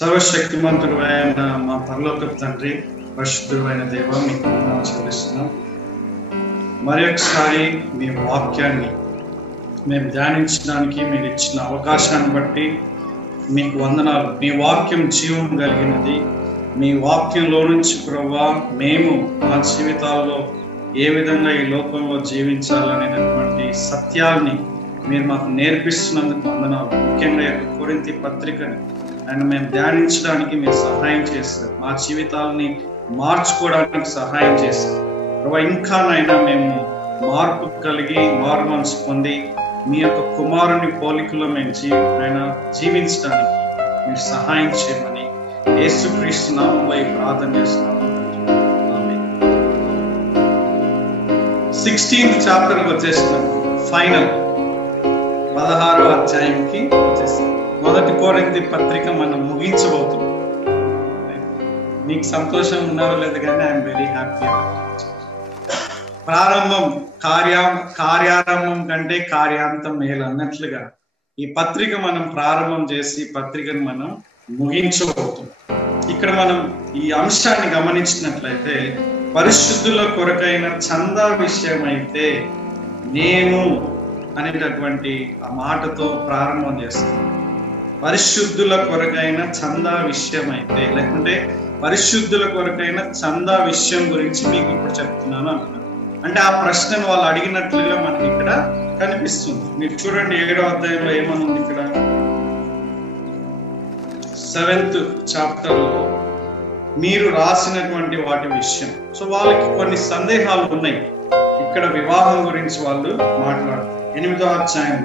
సర్వశక్తిమంతుడు అయిన మా పరలోకపు తండ్రి, పరిశుద్ధుడు అయిన దేవ, మీకు వందనాలు చెల్లిస్తున్నాం. మరి ఒకసారి మీ వాక్యాన్ని మేము ధ్యానించడానికి మీరు ఇచ్చిన అవకాశాన్ని బట్టి మీకు వందనాలు. మీ వాక్యం జీవం కలిగినది. మీ వాక్యంలో నుంచి ప్రభువా మేము మా జీవితాల్లో ఏ విధంగా ఈ లోకంలో జీవించాలనేటువంటి సత్యాల్ని మీరు మాకు నేర్పిస్తున్నందుకు వందనాలు. ముఖ్యంగా యొక్క కొరింథీ పత్రికని ఆయన మేము ధ్యానించడానికి మీరు సహాయం చేస్తారు. మా జీవితాలని మార్చుకోవడానికి సహాయం చేస్తారు ప్రభా. ఇంకానైనా మేము మార్పు కలిగి మారు మనసు పొంది మీ యొక్క కుమారుని పోలికలో మేము జీవించడానికి మీరు సహాయం చేయమని యేసుక్రీస్తు నామములో ప్రార్థన చేస్తున్నాము. 16th చాప్టర్కి వచ్చేసినాం. ఫైనల్ 16వ అధ్యాయంకి వచ్చేసి మొదటి కొరింథీ పత్రిక మనం ముగించబోతున్నాం. మీకు సంతోషం ఉన్నారో లేదు కానీ ఐఎమ్ వెరీ హ్యాపీ. ప్రారంభం కార్యారంభం కంటే కార్యాంతం మేలు అన్నట్లుగా ఈ పత్రిక మనం ప్రారంభం చేసి పత్రికను మనం ముగించబోతున్నాం. ఇక్కడ మనం ఈ అంశాన్ని గమనించినట్లయితే పరిశుద్ధుల కొరకైన చందా విషయం అయితే నేను అనేటటువంటి ఆ మాటతో ప్రారంభం చేస్తాను. పరిశుద్ధుల కొరకైన చందా విషయం అయితే, లేకుంటే పరిశుద్ధుల కొరకైన చందా విషయం గురించి మీకు ఇప్పుడు చెప్తున్నాను అంటున్నాను. అంటే ఆ ప్రశ్నను వాళ్ళు అడిగినట్లుగా మనకి ఇక్కడ కనిపిస్తుంది. మీరు చూడండి 7వ అధ్యాయంలో ఏమని ఉంది. ఇక్కడ 7th చాప్టర్లో మీరు రాసినటువంటి వాటి విషయం. సో వాళ్ళకి కొన్ని సందేహాలు ఉన్నాయి. ఇక్కడ వివాహం గురించి వాళ్ళు మాట్లాడుతారు. 8వ అధ్యాయం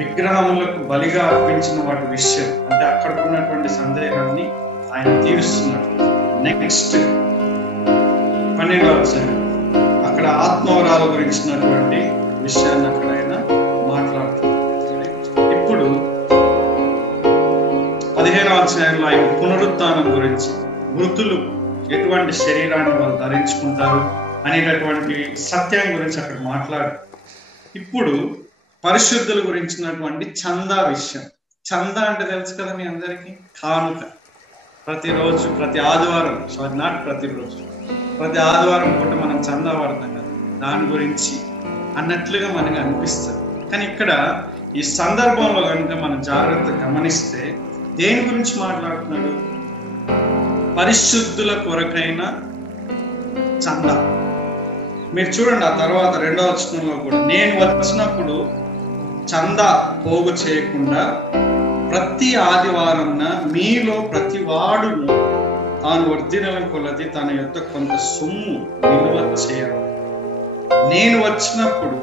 విగ్రహములకు బలిగా అర్పించిన వాటి విషయం, అంటే అక్కడ ఉన్నటువంటి సందేహాన్ని ఆయన తీరుస్తున్నాడు. నెక్స్ట్ 12వ అధ్యాయం అక్కడ ఆత్మవరాల గురించినటువంటి విషయాన్ని అక్కడ ఆయన మాట్లాడుతున్నారు. ఇప్పుడు 15వ అధ్యాయంలో ఆయన పునరుత్థానం గురించి, మృతులు ఎటువంటి శరీరాన్ని వాళ్ళు ధరించుకుంటారు అనేటటువంటి సత్యం గురించి అక్కడ మాట్లాడు. ఇప్పుడు పరిశుద్ధుల గురించినటువంటి చందా విషయం. చందా అంటే తెలుసు కదా మీ అందరికీ, కానుక. ప్రతిరోజు ప్రతి ఆదివారం, నాట్ ప్రతిరోజు, ప్రతి ఆదివారం పూట మనం చందా వాడతాం కదా, దాని గురించి అన్నట్లుగా మనకు అనిపిస్తుంది. కానీ ఇక్కడ ఈ సందర్భంలో కనుక మనం జాగ్రత్తగా గమనిస్తే దేని గురించి మాట్లాడుతున్నాడు? పరిశుద్ధుల కొరకైన చందా. మీరు చూడండి ఆ తర్వాత 2వ వచనంలో కూడా, నేను వచ్చినప్పుడు చందా పోగు చేయకుండా ప్రతి ఆదివారం మీలో ప్రతి వాడును తాను వర్ధినల కొలది తన యొక్క కొంత సొమ్ము నిల్వ చేయడం. నేను వచ్చినప్పుడు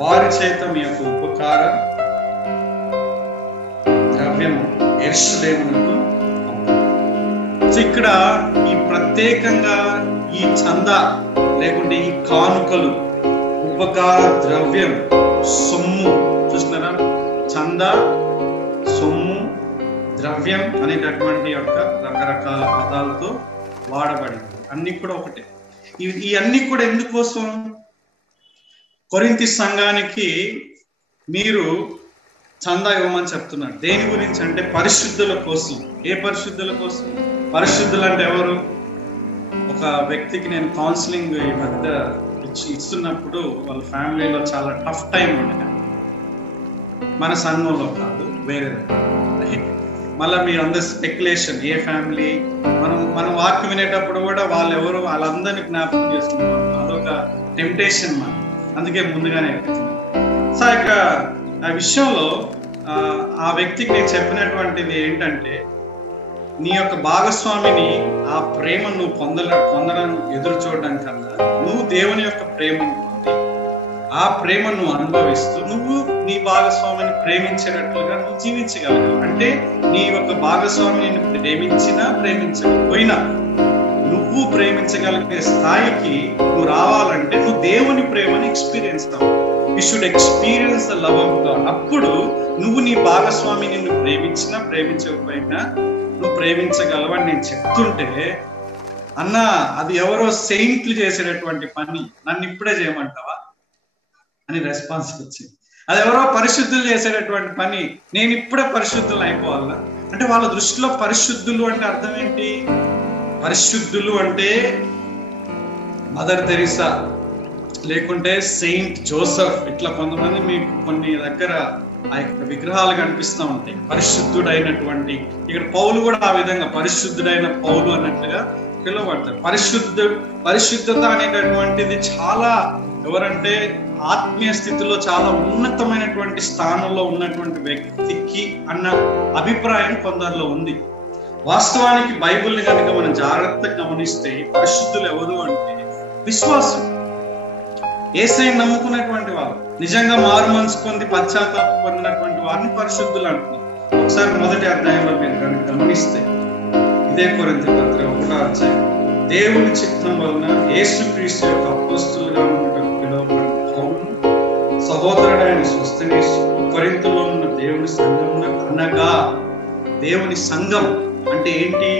వారి చేత మీ యొక్క ఉపకార ద్రవ్యము యెరూషలేమునకు. ఇక్కడ ఈ ప్రత్యేకంగా ఈ చందా లేకుంటే ఈ కానుకలు, ఉపకార ద్రవ్యం, సొమ్ము, చూస్తున్నారా? చందా, సొమ్ము, ద్రవ్యం అనేటటువంటి యొక్క రకరకాల పదాలతో వాడబడింది. అన్ని కూడా ఒకటే. ఈ అన్ని కూడా ఎందుకోసం? కొరింథీ సంఘానికి మీరు చందా ఇవ్వమని చెప్తున్నారు. దేని గురించి అంటే పరిశుద్ధుల కోసం. ఏ పరిశుద్ధుల కోసం? పరిశుద్ధులు అంటే ఎవరు? ఒక వ్యక్తికి నేను కౌన్సిలింగ్ ఈ మధ్య ఇస్తున్నప్పుడు వాళ్ళ ఫ్యామిలీలో చాలా టఫ్ టైం ఉండే, మన సంఘంలో కాదు వేరే. మళ్ళీ మీరు అందరు స్పెక్యులేషన్, ఏ ఫ్యామిలీ, మనం వాక్యం వినేటప్పుడు కూడా వాళ్ళెవరు వాళ్ళందరినీ జ్ఞాపకం చేసుకుంటాం. అదొక టెంప్టేషన్ మనం, అందుకే ముందుగానే. సో ఇక ఆ విషయంలో ఆ వ్యక్తికి నేను చెప్పినటువంటిది ఏంటంటే, నీ యొక్క భాగస్వామిని ఆ ప్రేమను నువ్వు పొందడం ఎదురు చూడడం కన్నా నువ్వు దేవుని యొక్క ప్రేమను పొంది ఆ ప్రేమను నువ్వు అనుభవిస్తూ నువ్వు నీ భాగస్వామిని ప్రేమించేటట్లుగా నువ్వు జీవించగలవు. అంటే నీ యొక్క భాగస్వామిని ప్రేమించినా ప్రేమించకపోయినా నువ్వు ప్రేమించగలిగే స్థాయికి నువ్వు రావాలంటే నువ్వు దేవుని ప్రేమని ఎక్స్పీరియన్స్ అవ్వాలి. You should experience the love of God. అప్పుడు నువ్వు నీ భాగస్వామిని నువ్వు ప్రేమించినా ప్రేమించకపోయినా నువ్వు ప్రేమించగలవని నేను చెప్తుంటే, అన్న అది ఎవరో సెయింట్లు చేసేటటువంటి పని, నన్ను ఇప్పుడే చేయమంటావా అని రెస్పాన్స్ వచ్చింది. అది ఎవరో పరిశుద్ధులు చేసేటటువంటి పని. నేను ఇప్పుడే పరిశుద్ధులు అయిపోవాలా అంటే వాళ్ళ దృష్టిలో పరిశుద్ధులు అంటే అర్థం ఏంటి? పరిశుద్ధులు అంటే మదర్ తెరీసా లేకుంటే సెయింట్ జోసెఫ్, ఇట్లా కొంతమంది మీకు కొన్ని దగ్గర ఆ యొక్క విగ్రహాలు కనిపిస్తూ ఉంటాయి, పరిశుద్ధుడైనటువంటి. ఇక్కడ పౌలు కూడా ఆ విధంగా పరిశుద్ధుడైన పౌలు అన్నట్లుగా పిలువబడతారు. పరిశుద్ధత అనేటటువంటిది చాలా ఎవరంటే ఆత్మీయ స్థితిలో చాలా ఉన్నతమైనటువంటి స్థానంలో ఉన్నటువంటి వ్యక్తికి అన్న అభిప్రాయం కొందరిలో ఉంది. వాస్తవానికి బైబిల్ని కనుక మనం జాగ్రత్తగా గమనిస్తే పరిశుద్ధులు ఎవరు అంటే విశ్వాసం, యేసయ్యను నమ్ముకున్నటువంటి వారు, నిజంగా మారు మనసు పొంది పశ్చాత్తాపం పొందినటువంటి వారిని పరిశుద్ధులు అంటున్నారు. ఒకసారి మొదటి అధ్యాయంలో మీరు కనుక గమనిస్తే ఇదే కొరింథీ పత్రిక 1వ అధ్యాయం, దేవుని చిత్తం వలన యేసుక్రీస్తు యొక్క అపోస్తలుగా ఉన్నటువంటి పిలువబడిన పౌలును, సహోదరుడైన సోస్తెనేసు, కొరింథీలో ఉన్న దేవుని సంఘమున, అనగా దేవుని సంఘం అంటే ఏంటి?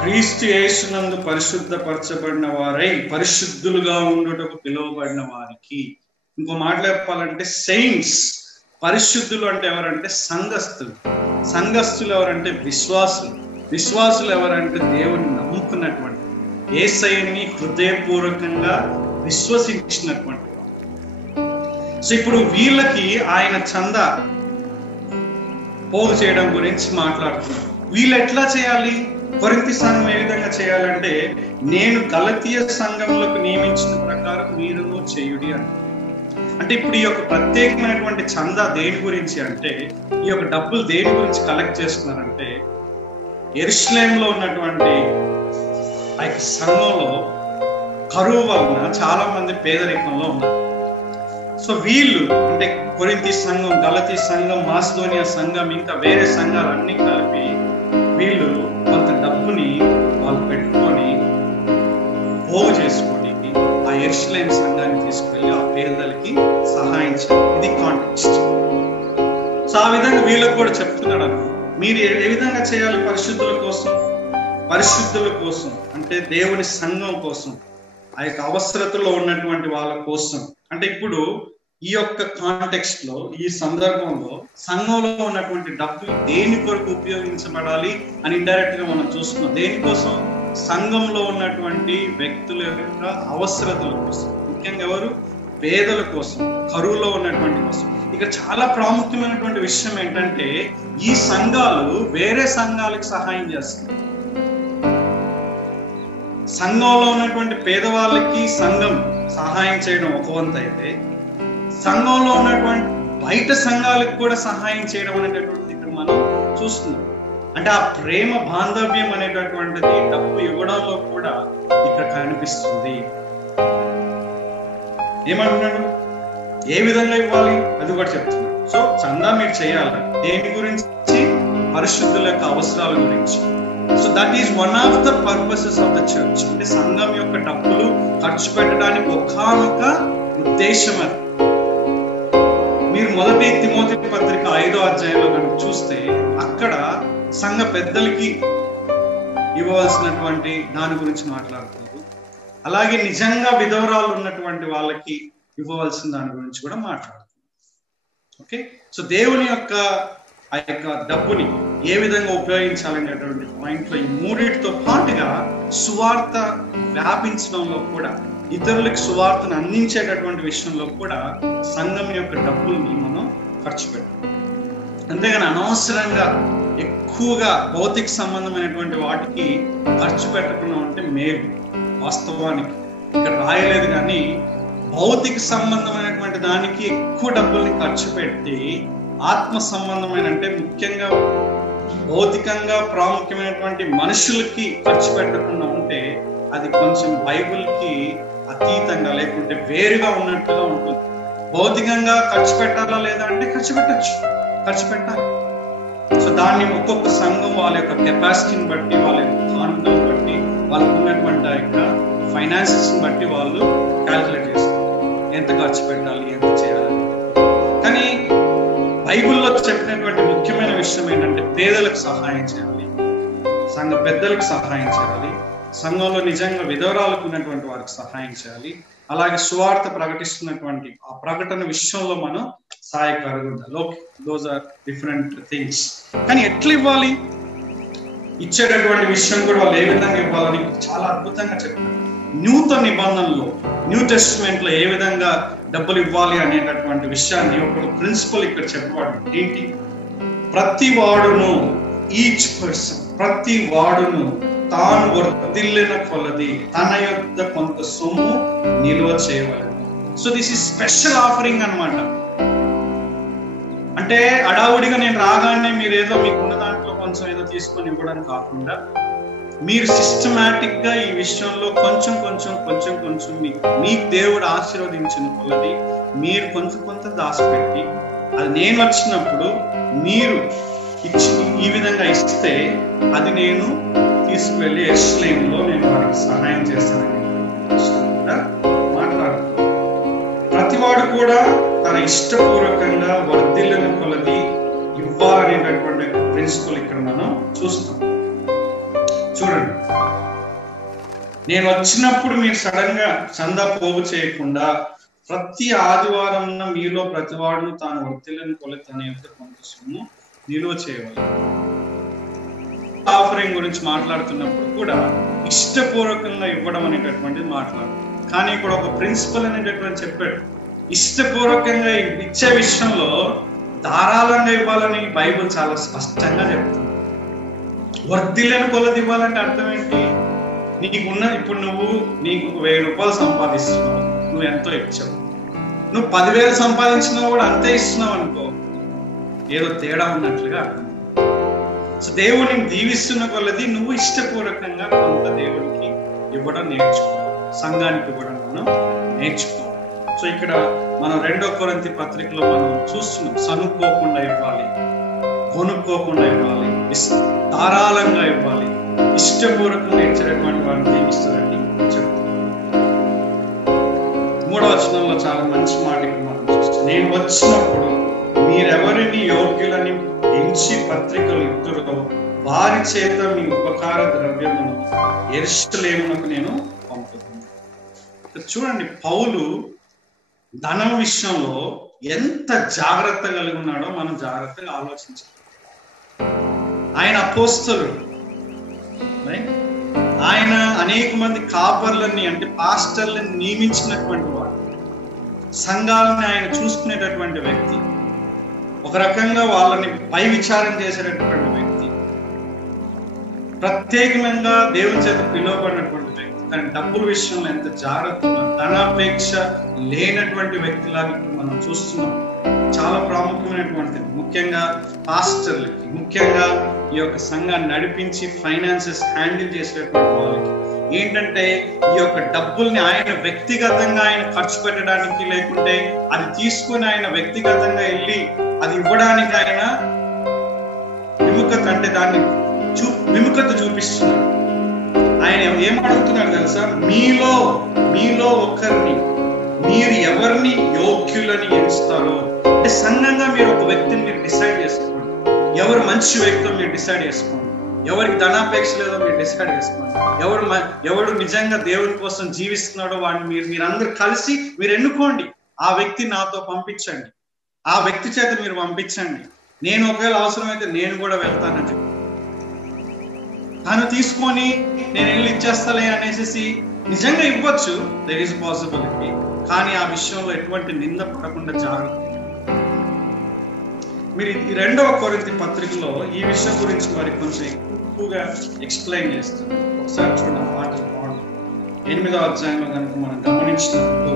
క్రీస్తు యేసునందు పరిశుద్ధపరచబడిన వారై పరిశుద్ధులుగా ఉండుటకు పిలువబడిన వారికి. ఇంకో మాట చెప్పాలంటే సెయింట్స్. పరిశుద్ధులు అంటే ఎవరంటే సంఘస్థులు. సంఘస్థులు ఎవరంటే విశ్వాసులు. విశ్వాసులు ఎవరంటే దేవుని నమ్ముకున్నటువంటి, యేసయ్యని హృదయపూర్వకంగా విశ్వసించినటువంటి. సో ఇప్పుడు వీళ్ళకి ఆయన చందా పోగు చేయడం గురించి మాట్లాడుతున్నారు. వీళ్ళు ఎట్లా చేయాలి? కొరింథీ సంఘం ఏ విధంగా చేయాలంటే, నేను గలతీయ సంఘంలోకి నియమించిన ప్రకారం మీరును చేయుడి అంటే ఇప్పుడు ఈ యొక్క ప్రత్యేకమైనటువంటి చందా దేని గురించి అంటే, ఈ యొక్క డబ్బులు దేని గురించి కలెక్ట్ చేస్తున్నారంటే, యెరూషలేములో ఉన్నటువంటి ఆ యొక్క సంఘంలో కరువు వలన చాలా మంది పేదరికంలో ఉన్నారు. సో వీళ్ళు అంటే కొరింథీ సంఘం, గలతీ సంఘం, మాసిదోనియా సంఘం, ఇంకా వేరే సంఘాలన్నీ కలిపి వీళ్ళు కొంత డబ్బుని వాళ్ళు పెట్టుకొని పోగు చేసుకొని ఆ యెరూషలేము సంఘాన్ని తీసుకెళ్ళి ఆ పేదలకి సహాయం చేయాలి. ఇది కాంటెక్స్ట్. సో ఆ విధంగా వీళ్ళకి కూడా చెప్తున్నాడు అన్నమాట, మీరు ఏ విధంగా చేయాలి? పరిశుద్ధుల కోసం అంటే దేవుని సంఘం కోసం, ఆ యొక్క అవసరతలో ఉన్నటువంటి వాళ్ళ కోసం. అంటే ఇప్పుడు ఈ యొక్క కాంటెక్స్ట్ లో, ఈ సందర్భంలో సంఘంలో ఉన్నటువంటి డబ్బులు దేని కొరకు ఉపయోగించబడాలి అని ఇండైరెక్ట్ గా మనం చూస్తున్నాం. దేనికోసం? సంఘంలో ఉన్నటువంటి వ్యక్తుల యొక్క అవసరతల కోసం, ముఖ్యంగా ఎవరు? పేదల కోసం, కరువులో ఉన్నటువంటి కోసం. ఇక చాలా ప్రాముఖ్యమైనటువంటి విషయం ఏంటంటే, ఈ సంఘాలు వేరే సంఘాలకు సహాయం చేస్తాయి. సంఘంలో ఉన్నటువంటి పేదవాళ్ళకి సంఘం సహాయం చేయడం ఒక వంతు అయితే, సంఘంలో ఉన్నటువంటి బయట సంఘాలకు కూడా సహాయం చేయడం అనేటటువంటిది ఇక్కడ మనం చూస్తున్నాం. అంటే ఆ ప్రేమ బాంధవ్యం అనేటటువంటిది డబ్బు ఇవ్వడంలో కూడా ఇక్కడ కనిపిస్తుంది. ఏమంటున్నాడు? ఏ విధంగా ఇవ్వాలి అది కూడా చెప్తున్నాడు. సో చందా మీరు చేయాలి. దేని గురించి? పరిశుద్ధుల యొక్క అవసరాల గురించి. So that is one of the purposes of the church. అంటే సంఘం యొక్క డబ్బులు ఖర్చు పెట్టడానికి ఒకానొక ఉద్దేశం అది. మీరు మొదటి తిమోతి పత్రిక 5వ అధ్యాయంలో కనుక చూస్తే అక్కడ సంఘ పెద్దలకి ఇవ్వవలసినటువంటి దాని గురించి మాట్లాడుతున్నారు. అలాగే నిజంగా విధవరాలు ఉన్నటువంటి వాళ్ళకి ఇవ్వవలసిన దాని గురించి కూడా మాట్లాడుతున్నారు. ఓకే, సో దేవుని యొక్క ఆ యొక్క డబ్బుని ఏ విధంగా ఉపయోగించాలనేటువంటి పాయింట్లో ఈ మూడింటితో పాటుగా సువార్త వ్యాపించడంలో కూడా, ఇతరులకు సువార్తను అందించేటటువంటి విషయంలో కూడా సంఘం యొక్క డబ్బుల్ని మనం ఖర్చు పెట్టాలి. అంతేగాని అనవసరంగా ఎక్కువగా భౌతిక సంబంధమైనటువంటి వాటికి ఖర్చు పెట్టకుండా ఉంటే మేలు. వాస్తవానికి ఇక్కడ రాయలేదు కానీ భౌతిక సంబంధమైనటువంటి దానికి ఎక్కువ డబ్బుల్ని ఖర్చు పెట్టి ఆత్మ సంబంధమైన అంటే ముఖ్యంగా భౌతికంగా ప్రాముఖ్యమైనటువంటి మనుషులకి ఖర్చు పెట్టకుండా ఉంటే అది కొంచెం బైబిల్కి అతీతంగా లేకుంటే వేరుగా ఉన్నట్టుగా ఉంటుంది. భౌతికంగా ఖర్చు పెట్టాలా లేదా అంటే ఖర్చు పెట్టాలి. సో దాన్ని ఒక్కొక్క సంఘం వాళ్ళ యొక్క కెపాసిటీని బట్టి, వాళ్ళ యొక్క కానుకలను బట్టి, వాళ్ళకు ఉన్నటువంటి ఆ యొక్క ఫైనాన్సెస్ని బట్టి వాళ్ళు క్యాల్కులేట్ చేస్తారు ఎంత ఖర్చు పెట్టాలి, ఎంత చేయాలి. కానీ బైబిల్లో చెప్పినటువంటి ముఖ్యమైన విషయం ఏంటంటే పేదలకు సహాయం చేయాలి, సంఘ పెద్దలకు సహాయం చేయాలి, సంఘంలో నిజంగా విధవరాలకు ఉన్నటువంటి వారికి సహాయం చేయాలి. అలాగే సువార్త ప్రకటిస్తున్నటువంటి ఆ ప్రకటన విషయంలో మనం సహాయకారిగా ఉండాలి. Okay, those are different things. కానీ ఎట్లా ఇవ్వాలి, ఇచ్చేటటువంటి విషయం కూడా వాళ్ళు ఏ విధంగా ఇవ్వాలని చాలా అద్భుతంగా చెప్పారు. నూతన నిబంధనలో, న్యూ టెస్టిమెంట్ లో ఏ విధంగా డబ్బులు ఇవ్వాలి అనేటటువంటి విషయాన్ని ఒక ప్రిన్సిపల్ ఇక్కడ చెప్పబడింది. ఏంటి? ప్రతి వాడును, ఈచ్ పర్సన్, ప్రతి వాడును తాను వర్ధిల్లిన కొలది తన యొద్ద కొంత సొమ్ము నిల్వ చేయవలెను. So this is special offering అన్నమాట. అంటే అడావుడిగా నేను రాగానే మీరు ఏదో మీకున్న దాంట్లో కొంచెం ఏదో తీసుకొని ఇవ్వడం కాకుండా, మీరు సిస్టమాటిక్ గా ఈ విషయంలో కొంచెం కొంచెం కొంచెం కొంచెం మీకు దేవుడు ఆశీర్వదించిన కొలది మీరు కొంచెం కొంత దాచిపెట్టి, అది నేను వచ్చినప్పుడు మీరు ఇచ్చి ఈ విధంగా ఇస్తే అది నేను తీసుకువెళ్ళి యెరూషలేములో నేను వారికి సహాయం చేస్తానని మాట్లాడుతున్నాను. ప్రతివాడు కూడా తన ఇష్టపూర్వకంగా వర్ధిల్లిన కొలది ఇవ్వాలనేటటువంటి ప్రిన్సిపల్ ఇక్కడ మనం చూస్తాం. చూడండి, నేను వచ్చినప్పుడు మీరు సడన్ గా చందా పోగు చేయకుండా ప్రతి ఆదివారం మీలో ప్రతివాడు తాను వర్ధిల్లిన కొలది తన యొక్క కొంత సొమ్ము నిలువ చేయవాలి. ఆఫరింగ్ గురించి మాట్లాడుతున్నప్పుడు కూడా ఇష్టపూర్వకంగా ఇవ్వడం అనేటటువంటిది మాట్లాడుతుంది. కానీ ఇక్కడ ఒక ప్రిన్సిపల్ అనేటటువంటి చెప్పాడు. ఇష్టపూర్వకంగా ఇచ్చే విషయంలో ధారాళంగా ఇవ్వాలని బైబిల్ చాలా స్పష్టంగా చెప్తుంది. వర్ధిల్లిన కొలది ఇవ్వాలంటే అర్థం ఏంటి? నీకున్న ఇప్పుడు నీకు 1000 రూపాయలు సంపాదిస్తున్నావు, నువ్వు ఎంతో ఇచ్చావు. నువ్వు 10,000 సంపాదించినా కూడా అంతే ఇస్తున్నావు అనుకో, ఏదో తేడా ఉన్నట్లుగా అర్థం. సో దేవుడిని దీవిస్తున్న కొలది నువ్వు ఇష్టపూర్వకంగా కొంత దేవుడికి ఇవ్వడం నేర్చుకోవాలి, సంఘానికి ఇవ్వడం మనం నేర్చుకోవాలి. సో ఇక్కడ మనం 2 కొరింథీ పత్రికలో మనం చూస్తున్నాం, సనుక్కోకుండా ఇవ్వాలి, కొనుక్కోకుండా ఇవ్వాలి, ధారాళంగా ఇవ్వాలి, ఇష్టపూర్వకంగా ఇచ్చేటటువంటి వారిని దీవిస్తారని చెప్తారు. 3వ వచనంలో చాలా మంచి మాట ఇక్కడ మనం చూస్తాం. నేను వచ్చినప్పుడు మీరెవరిని యోగ్యులని ఎంచి పత్రికలు ఇద్దరులో వారి చేత మీ ఉపకార ద్రవ్యమును యెరూషలేమునకు నేను పంపుతున్నాను. చూడండి, పౌలు ధనం విషయంలో ఎంత జాగ్రత్త కలిగి ఉన్నాడో మనం జాగ్రత్తగా ఆలోచించాలి. ఆయన అపోస్తలుడు, ఆయన అనేక మంది కాపర్లని అంటే పాస్టర్లని నియమించినటువంటి వాడు, సంఘాలని ఆయన చూసుకునేటటువంటి వ్యక్తి, ఒక రకంగా వాళ్ళని పై విచారం చేసేటటువంటి వ్యక్తి, ప్రత్యేకంగా దేవుని చేత పిలువబడినటువంటి వ్యక్తి. కానీ డబ్బుల విషయంలో ఎంత జాగ్రత్త, ధనాపేక్ష లేనటువంటి వ్యక్తిలాగా మనం చూస్తున్నాం. చాలా ప్రాముఖ్యమైనటువంటిది, ముఖ్యంగా పాస్టర్లకి, ముఖ్యంగా ఈ యొక్క సంఘాన్ని నడిపించి ఫైనాన్సెస్ హ్యాండిల్ చేసేటటువంటి వాళ్ళకి ఏంటంటే ఈ యొక్క డబ్బుల్ని ఆయన వ్యక్తిగతంగా ఆయన ఖర్చు పెట్టడానికి, లేకుంటే అది తీసుకుని ఆయన వ్యక్తిగతంగా వెళ్ళి అది ఇవ్వడానికి ఆయన విముఖత, అంటే దాన్ని విముఖత చూపిస్తున్నాడు. ఆయన ఏం అడుగుతున్నాడు తెలుసా? మీలో ఒకరిని మీరు ఎవరిని యోగ్యులని ఎంచుతారో, అంటే సంఘంగా మీరు ఒక వ్యక్తిని మీరు డిసైడ్ చేసుకోండి. ఎవరు మంచి వ్యక్తితో మీరు డిసైడ్ చేసుకోండి, ఎవరికి ధనాపేక్ష లేదో మీరు డిసైడ్ చేసుకోండి, ఎవడు నిజంగా దేవుని కోసం జీవిస్తున్నాడో వాడిని మీరందరూ కలిసి మీరు ఎన్నుకోండి. ఆ వ్యక్తి నాతో పంపించండి, ఆ వ్యక్తి చేత మీరు పంపించండి. నేను ఒకవేళ అవసరమైతే నేను కూడా వెళ్తానని చెప్పి తను తీసుకొని నేను వెళ్ళి ఇచ్చేస్తాలే అనేసి నిజంగా ఇవ్వచ్చు, దెర్ ఈస్ పాసిబిలిటీ. కానీ ఆ విషయంలో ఎటువంటి నింద పడకుండా జాగ్రత్త. మీరు ఈ 2వ కొరింథీ పత్రికలో ఈ విషయం గురించి మరి కొంచెం ఎక్కువగా ఎక్స్ప్లెయిన్ చేస్తారు. ఒకసారి చూడండి, ఆ మాట 8వ అధ్యాయంలో కనుక మనం గమనించినప్పుడు,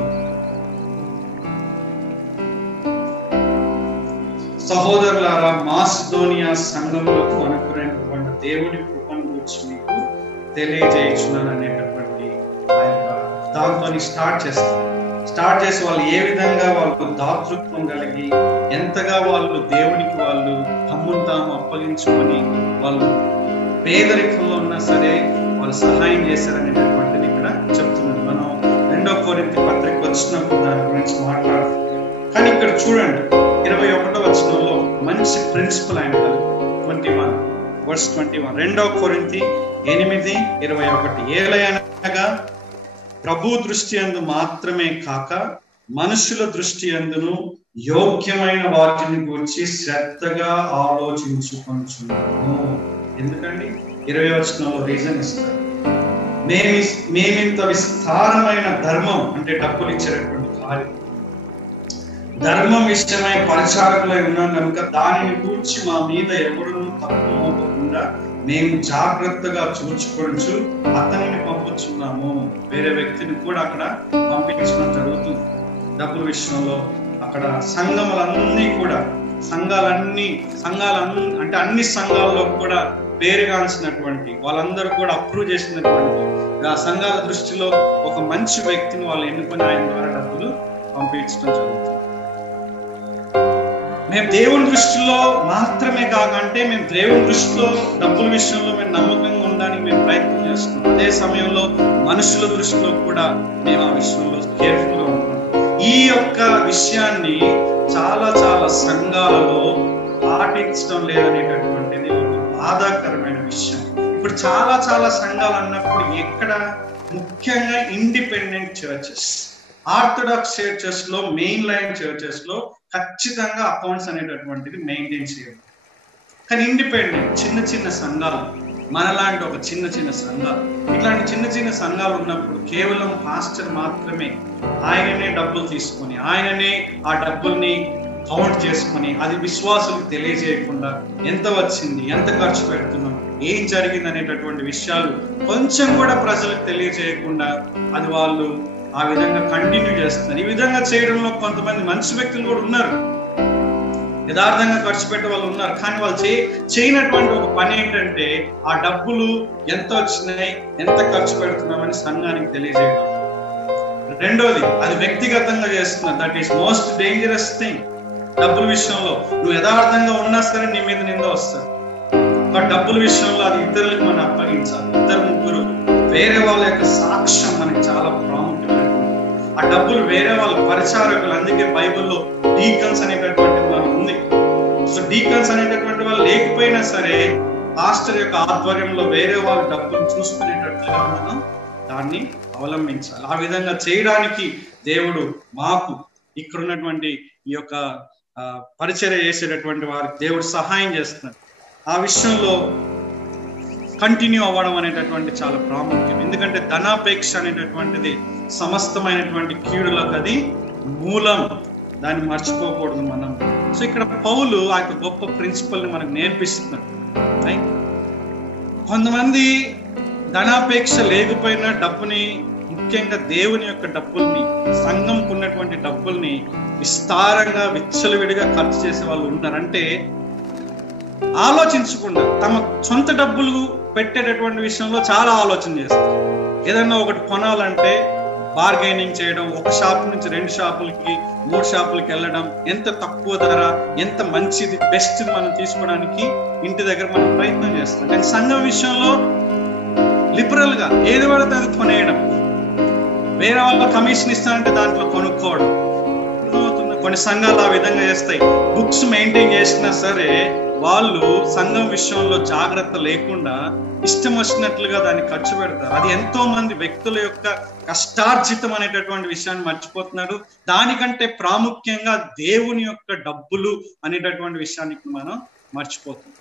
సహోదరులారా, మాసిదోనియా సంఘంలో అనుకునేటువంటి దేవుని కృపను గురించి మీకు తెలియజేయుచున్నాను అనేటటువంటి ఆ యొక్క దాంతో స్టార్ట్ చేసి వాళ్ళు ఏ విధంగా వాళ్ళు దాతృత్వం కలిగి ఎంతగా వాళ్ళు దేవునికి వాళ్ళు తమ్మును తాము అప్పగించుకొని వాళ్ళు పేదరికంలో ఉన్నా సరే వాళ్ళు సహాయం చేశారనేటటువంటిది ఇక్కడ చెప్తున్నారు. మనం 2వ కొరింథీ పత్రిక వచ్చినప్పుడు దాని గురించి మాట్లాడుతున్నాం. కానీ ఇక్కడ చూడండి, 21వ వచనంలో మంచి ప్రిన్సిపల్ ఆయన 21 2వ కొరింథీ 8:21 ఏలయనగా ప్రభు దృష్టి యందు మాత్రమే కాక మనుషుల దృష్టి యందును యోగ్యమైన వాటిని గురించి శ్రద్ధగా ఆలోచించుకొనుచున్నాము. ఎందుకండి 20వ వచనంలో రీజన్ ఇస్తారు. మేమింత విస్తారమైన ధర్మం అంటే డబ్బులు ఇచ్చేటటువంటి కార్యం, ధర్మం విషయమై పరిచారకులై ఉన్నాం కనుక దానిని గూర్చి మా మీద ఎవరును తప్పు మోపకుండా మేము జాగ్రత్తగా చూచుకొనుచు అతనిని పంపుచున్నాము. వేరే వ్యక్తిని కూడా అక్కడ పంపించడం జరుగుతుంది. డబ్బుల విషయంలో అక్కడ సంఘములన్నీ కూడా సంఘాలన్నీ అంటే అన్ని సంఘాల్లో కూడా పేరుగాల్సినటువంటి వాళ్ళందరూ కూడా అప్రూవ్ చేసినటువంటి ఆ సంఘాల దృష్టిలో ఒక మంచి వ్యక్తిని వాళ్ళు ఎన్నుకొని ఆయన ద్వారా డబ్బులు పంపించడం జరుగుతుంది. మేము దేవుని దృష్టిలో మాత్రమే కాకంటే మేము దేవుని దృష్టిలో డబ్బుల విషయంలో మేము నమ్మకంగా ఉండడానికి మేము ప్రయత్నం చేస్తున్నాం. అదే సమయంలో మనుషుల దృష్టిలో కూడా మేము ఆ విషయంలో కేర్ఫుల్ గా ఉంటాం. ఈ యొక్క విషయాన్ని చాలా సంఘాలలో పాటించడం లేదనేటటువంటిది ఒక బాధాకరమైన విషయం. ఇప్పుడు చాలా సంఘాలు అన్నప్పుడు ఎక్కడ ముఖ్యంగా ఇండిపెండెంట్ చర్చెస్, ఆర్థడాక్స్ చర్చెస్ లో, మెయిన్ లైన్ చర్చెస్ లో ఖచ్చితంగా అకౌంట్స్ అనేటటువంటిది మెయింటైన్ చేయాలి. కానీ ఇండిపెండెంట్ చిన్న సంఘాలు, మనలాంటి ఒక చిన్న సంఘాలు, ఇట్లాంటి చిన్న సంఘాలు ఉన్నప్పుడు కేవలం పాస్టర్ మాత్రమే ఆయననే డబ్బులు తీసుకొని ఆయననే ఆ డబ్బుల్ని కౌంట్ చేసుకొని అది విశ్వాసులకు తెలియజేయకుండా ఎంత వచ్చింది, ఎంత ఖర్చు పెడుతున్నాం, ఏం జరిగింది అనేటటువంటి విషయాలు కొంచెం కూడా ప్రజలకు తెలియజేయకుండా అది వాళ్ళు ఆ విధంగా కంటిన్యూ చేస్తున్నారు. ఈ విధంగా చేయడంలో కొంతమంది మంచి వ్యక్తులు కూడా ఉన్నారు, యథార్థంగా ఖర్చు పెట్టే వాళ్ళు ఉన్నారు. కానీ వాళ్ళు చేయనటువంటి ఒక పని ఏంటంటే ఆ డబ్బులు ఎంత వచ్చినాయి, ఎంత ఖర్చు పెడుతున్నామని సంఘానికి తెలియజేయడం. రెండోది, అది వ్యక్తిగతంగా చేస్తున్నారు. That is most dangerous thing. డబ్బుల విషయంలో నువ్వు యథార్థంగా ఉన్నా సరే నీ మీద నింద వస్తారు. డబ్బుల విషయంలో అది ఇతరులకు మనం అప్పగించాలి. ఇద్దరు ముగ్గురు వేరే వాళ్ళ యొక్క సాక్ష్యం మనకి చాలా ప్రాముఖ్యమైనటువంటి. ఆ డబ్బులు వేరే వాళ్ళ పరిచారకులు, అందుకే బైబిల్లో డీకన్స్ అనేటటువంటిది మనం ఉంది. సో డీకన్స్ అనేటటువంటి వాళ్ళు లేకపోయినా సరే పాస్టర్ యొక్క ఆధ్వర్యంలో వేరే వాళ్ళ డబ్బులు చూసుకునేటట్లుగా మనం దాన్ని అవలంబించాలి. ఆ విధంగా చేయడానికి దేవుడు మాకు ఇక్కడ ఉన్నటువంటి ఈ యొక్క పరిచర్య చేసేటటువంటి వారికి దేవుడు సహాయం చేస్తున్నాడు. ఆ విషయంలో కంటిన్యూ అవ్వడం అనేటటువంటి చాలా ప్రాముఖ్యం. ఎందుకంటే ధనాపేక్ష అనేటటువంటిది సమస్తమైనటువంటి కీడులకు అది మూలం. దాన్ని మర్చిపోకూడదు మనం. సో ఇక్కడ పౌలు ఆ యొక్క గొప్ప ప్రిన్సిపల్ ని మనకు నేర్పిస్తున్నాడు. కొంతమంది ధనాపేక్ష లేకపోయినా డబ్బుని, ముఖ్యంగా దేవుని యొక్క డబ్బుల్ని, సంఘంకు ఉన్నటువంటి డబ్బుల్ని విస్తారంగా విచ్చలవిడిగా ఖర్చు చేసే వాళ్ళు ఉన్నారంటే ఆలోచించకుండా తమ సొంత డబ్బులు పెట్టేటటువంటి విషయంలో చాలా ఆలోచన చేస్తారు. ఏదన్నా ఒకటి కొనాలంటే బార్గెనింగ్ చేయడం, ఒక షాప్ నుంచి 2 షాపులకి 3 షాపులకి వెళ్ళడం, ఎంత తక్కువ ధర, ఎంత మంచిది, బెస్ట్ మనం తీసుకోవడానికి ఇంటి దగ్గర మనం ప్రయత్నం చేస్తాం. కానీ సంఘం విషయంలో లిబరల్ గా ఏది పడితే అది కొనేయడం, వేరే వాళ్ళ కమిషన్ ఇస్తానంటే దాంట్లో కొనుక్కోవడం. కొన్ని సంఘాలు ఆ విధంగా చేస్తాయి. బుక్స్ మెయింటైన్ చేసినా సరే వాళ్ళు సంఘం విషయంలో జాగ్రత్త లేకుండా ఇష్టం వచ్చినట్లుగా దాన్ని ఖర్చు పెడతారు. అది ఎంతో మంది వ్యక్తుల యొక్క కష్టార్జితం అనేటటువంటి విషయాన్ని మర్చిపోతున్నారు. దానికంటే ప్రాముఖ్యంగా దేవుని యొక్క డబ్బులు అనేటటువంటి విషయాన్ని మనం మర్చిపోతున్నాం.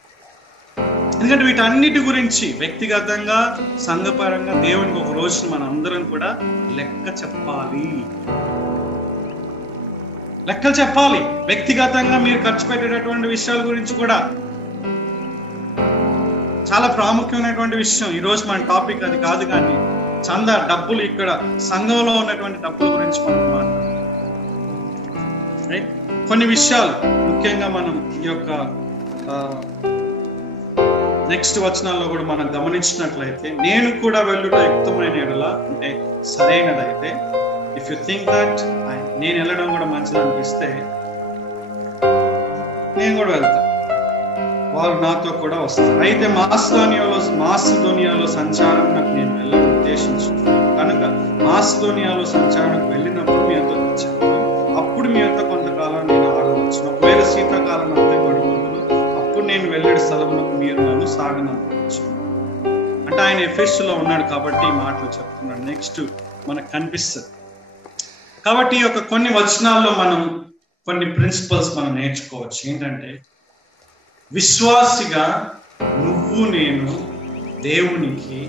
ఎందుకంటే వీటన్నిటి గురించి వ్యక్తిగతంగా, సంఘపరంగా దేవునికి ఒక రోజున మనం అందరం కూడా లెక్కలు చెప్పాలి. వ్యక్తిగతంగా మీరు ఖర్చు పెట్టేటటువంటి విషయాల గురించి కూడా చాలా ప్రాముఖ్యమైనటువంటి విషయం. ఈ రోజు మన టాపిక్ అది కాదు, కానీ చందా డబ్బులు, ఇక్కడ సంఘంలో ఉన్నటువంటి డబ్బుల గురించి మనం మాట్లాడుతున్నాం. కొన్ని విషయాలు ముఖ్యంగా మనం ఈ యొక్క నెక్స్ట్ వచనాల్లో కూడా మనం గమనించినట్లయితే, నేను కూడా వెళ్ళుట యుక్తమైన ఎడల అంటే సరైనదైతే, ఇఫ్ యు థింక్ దట్ నేను వెళ్ళడం కూడా మంచిది అనిపిస్తే నేను కూడా వెళ్తాను, వారు నాతో కూడా వస్తారు. అయితే మాసిదోనియాలో సంచారం నేను వెళ్ళాలని ఉద్దేశించుకున్నాను కనుక మాసిదోనియాలో సంచారానికి వెళ్ళినప్పుడు మీ వద్దకు వచ్చాను. అప్పుడు మీ వద్ద కొంతకాలం నేను ఆడవచ్చు. ఒకవేళ శీతాకాలం అంతా గడుపుతున్నా అప్పుడు నేను వెళ్ళే స్థలములకు మీరు నన్ను సాగనంపవచ్చు. అంటే ఆయన ఎఫెస్సులో ఉన్నాడు కాబట్టి ఈ మాటలు చెప్తున్నాడు. నెక్స్ట్ మనకు కనిపిస్తుంది. కాబట్టి ఈ యొక్క కొన్ని వచనాల్లో మనం కొన్ని ప్రిన్సిపల్స్ మనం నేర్చుకోవచ్చు. ఏంటంటే, విశ్వాసిగా నువ్వు నేను దేవునికి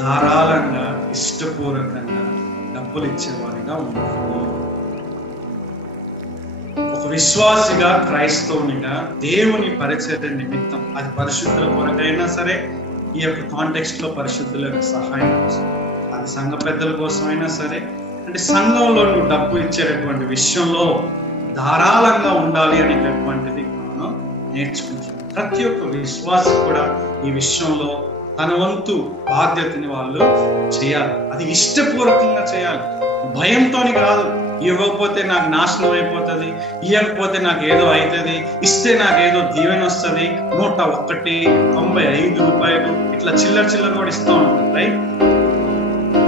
ధారాళంగా ఇష్టపూర్వకంగా డబ్బులు ఇచ్చేవారిగా ఉండాలి. ఒక విశ్వాసిగా, క్రైస్తవునిగా దేవుని పరిచర్య నిమిత్తం, అది పరిశుద్ధుల కొరకైనా సరే, ఈ యొక్క కాంటెక్స్ట్ లో పరిశుద్ధుల యొక్క సహాయం కోసం, అది సంఘ పెద్దల కోసం అయినా సరే, అంటే సంఘంలో నువ్వు డబ్బు ఇచ్చేటటువంటి విషయంలో ధారాళంగా ఉండాలి అనేటటువంటిది మనం నేర్చుకుంటున్నాం. ప్రతి ఒక్క విశ్వాసి కూడా ఈ విషయంలో తన వంతు బాధ్యతని వాళ్ళు చేయాలి. అది ఇష్టపూర్వకంగా చేయాలి, భయంతోని కాదు. ఇవ్వకపోతే నాకు నాశనం అయిపోతుంది, ఇవ్వకపోతే నాకు ఏదో అవుతుంది, ఇస్తే నాకు ఏదో దీవెన వస్తుంది, 101, 95 ఇట్లా చిల్లర చిల్లర కూడా ఇస్తూ ఉంటుంది, రైట్?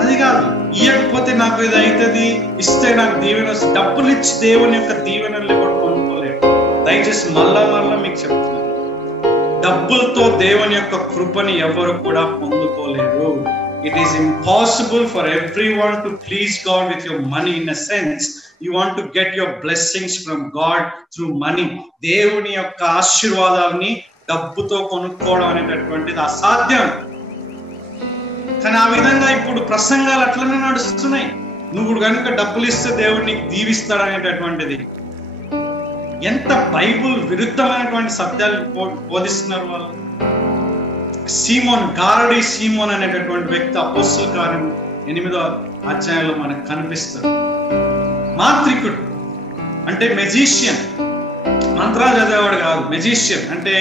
అది కాదు. ఇవ్వకపోతే నాకు ఏదో అవుతుంది, ఇస్తే నాకు దీవెన వస్తుంది. డబ్బులు ఇచ్చి దేవుని యొక్క దీవెనల్ని కూడా కొనుక్కోలేరు. దయచేసి మళ్ళా మీకు చెప్తున్నాను, డబ్బులతో దేవుని యొక్క కృపని ఎవరు కూడా పొందుకోలేరు. It is impossible for everyone to please God with your money. In a sense, you want to get your blessings from God through money. దేవుని యొక్క ఆశీర్వాదాలని డబ్బుతో కొనుక్కోవడం అనేటటువంటిది అసాధ్యం. కానీ ఆ విధంగా ఇప్పుడు ప్రసంగాలు అట్లనే నడుస్తున్నాయి. నువ్వు కనుక డబ్బులు ఇస్తే దేవుడు నీకు దీవిస్తాడు అనేటటువంటిది. ఎంత బైబుల్ విరుద్ధమైనటువంటి సత్యాలు బోధిస్తున్నారు వాళ్ళు. గారడీ సీమోన్ అనేటటువంటి వ్యక్తి అపోస్తల కార్యం 8వ అధ్యాయంలో మనకు కనిపిస్తాడు. మాంత్రికుడు అంటే మెజీషియన్, మంత్రాలు చదివేవాడు కాదు, మెజీషియన్. అంటే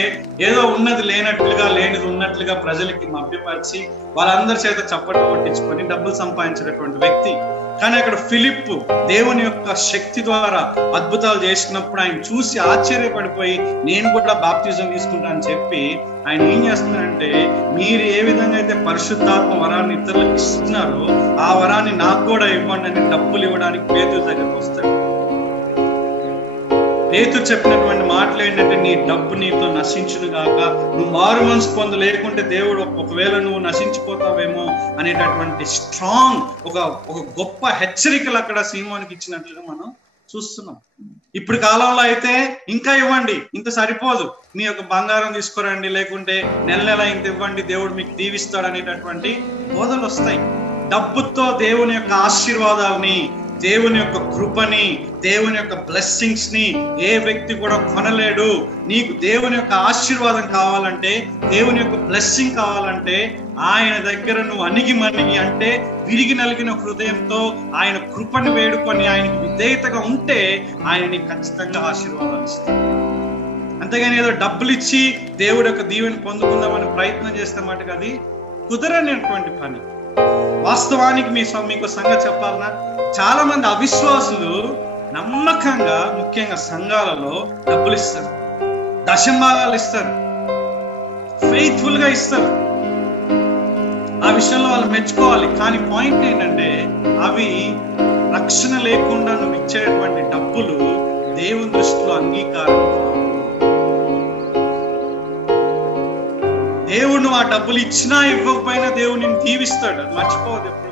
ఏదో ఉన్నది లేనట్లుగా, లేనిది ఉన్నట్లుగా ప్రజలకి మభ్యపరిచి వాళ్ళందరి చేత చప్పట్లు కొట్టించుకొని డబ్బులు సంపాదించేటటువంటి వ్యక్తి. కానీ అక్కడ ఫిలిప్పు దేవుని యొక్క శక్తి ద్వారా అద్భుతాలు చేసినప్పుడు ఆయన చూసి ఆశ్చర్యపడిపోయి నేను కూడా బాప్తిజం తీసుకుంటా అని చెప్పి ఆయన ఏం చేస్తున్నారంటే, మీరు ఏ విధంగా అయితే పరిశుద్ధాత్మ వరాన్ని ఇతరులకు ఇస్తున్నారో ఆ వరాన్ని నాకు కూడా ఇవ్వండి అని డబ్బులు ఇవ్వడానికి పేతురు దగ్గరకు వస్తాడు. పేతురు చెప్పినటువంటి మాటలు ఏంటంటే, నీ డబ్బు నీతో నశించును గాక, నువ్వు మారు మనసు పొందు, లేకుంటే దేవుడు ఒకవేళ నువ్వు నశించిపోతావేమో అనేటటువంటి స్ట్రాంగ్ ఒక గొప్ప హెచ్చరికలు అక్కడ సీమోనికి ఇచ్చినట్లుగా మనం చూస్తున్నాం. ఇప్పుడు కాలంలో అయితే ఇంకా ఇవ్వండి, ఇంత సరిపోదు, మీ యొక్క బంగారం తీసుకురండి, లేకుంటే నెల ఇంత ఇవ్వండి, దేవుడు మీకు దీవిస్తాడు అనేటటువంటి బోధలు వస్తాయి. డబ్బుతో దేవుని యొక్క ఆశీర్వాదాలని, దేవుని యొక్క కృపని, దేవుని యొక్క బ్లెస్సింగ్స్ ని ఏ వ్యక్తి కూడా కొనలేడు. నీకు దేవుని యొక్క ఆశీర్వాదం కావాలంటే, దేవుని యొక్క బ్లెస్సింగ్ కావాలంటే ఆయన దగ్గర నువ్వు అణిగి మణిగి, అంటే విరిగి నలిగిన హృదయంతో ఆయన కృపని వేడుకొని ఆయనకి విధేయతగా ఉంటే ఆయన నీకు ఖచ్చితంగా ఆశీర్వాదాలు ఇస్తాడు. అంతేగాని ఏదో డబ్బులు ఇచ్చి దేవుడి యొక్క దీవెని పొందుకుందామని ప్రయత్నం చేస్తే మటుకు అది కుదరనేటువంటి పని. వాస్తవానికి మీకు సంగతి చెప్పాలన్నా, చాలా మంది అవిశ్వాసులు నమ్మకంగా, ముఖ్యంగా సంఘాలలో డబ్బులు ఇస్తారు, దశంభాగాలు ఇస్తారు, ఫెయిత్ఫుల్ గా ఇస్తారు. ఆ విషయంలో వాళ్ళు మెచ్చుకోవాలి. కానీ పాయింట్ ఏంటంటే, అవి రక్షణ లేకుండా నువ్వు ఇచ్చేటువంటి డబ్బులు దేవుని దృష్టిలో అంగీకారం. దేవుడు ఆ డబ్బులు ఇచ్చినా ఇవ్వకపోయినా దేవుడు నిన్ను దీవిస్తాడు, అది మర్చిపోవద్దు ఎప్పుడు.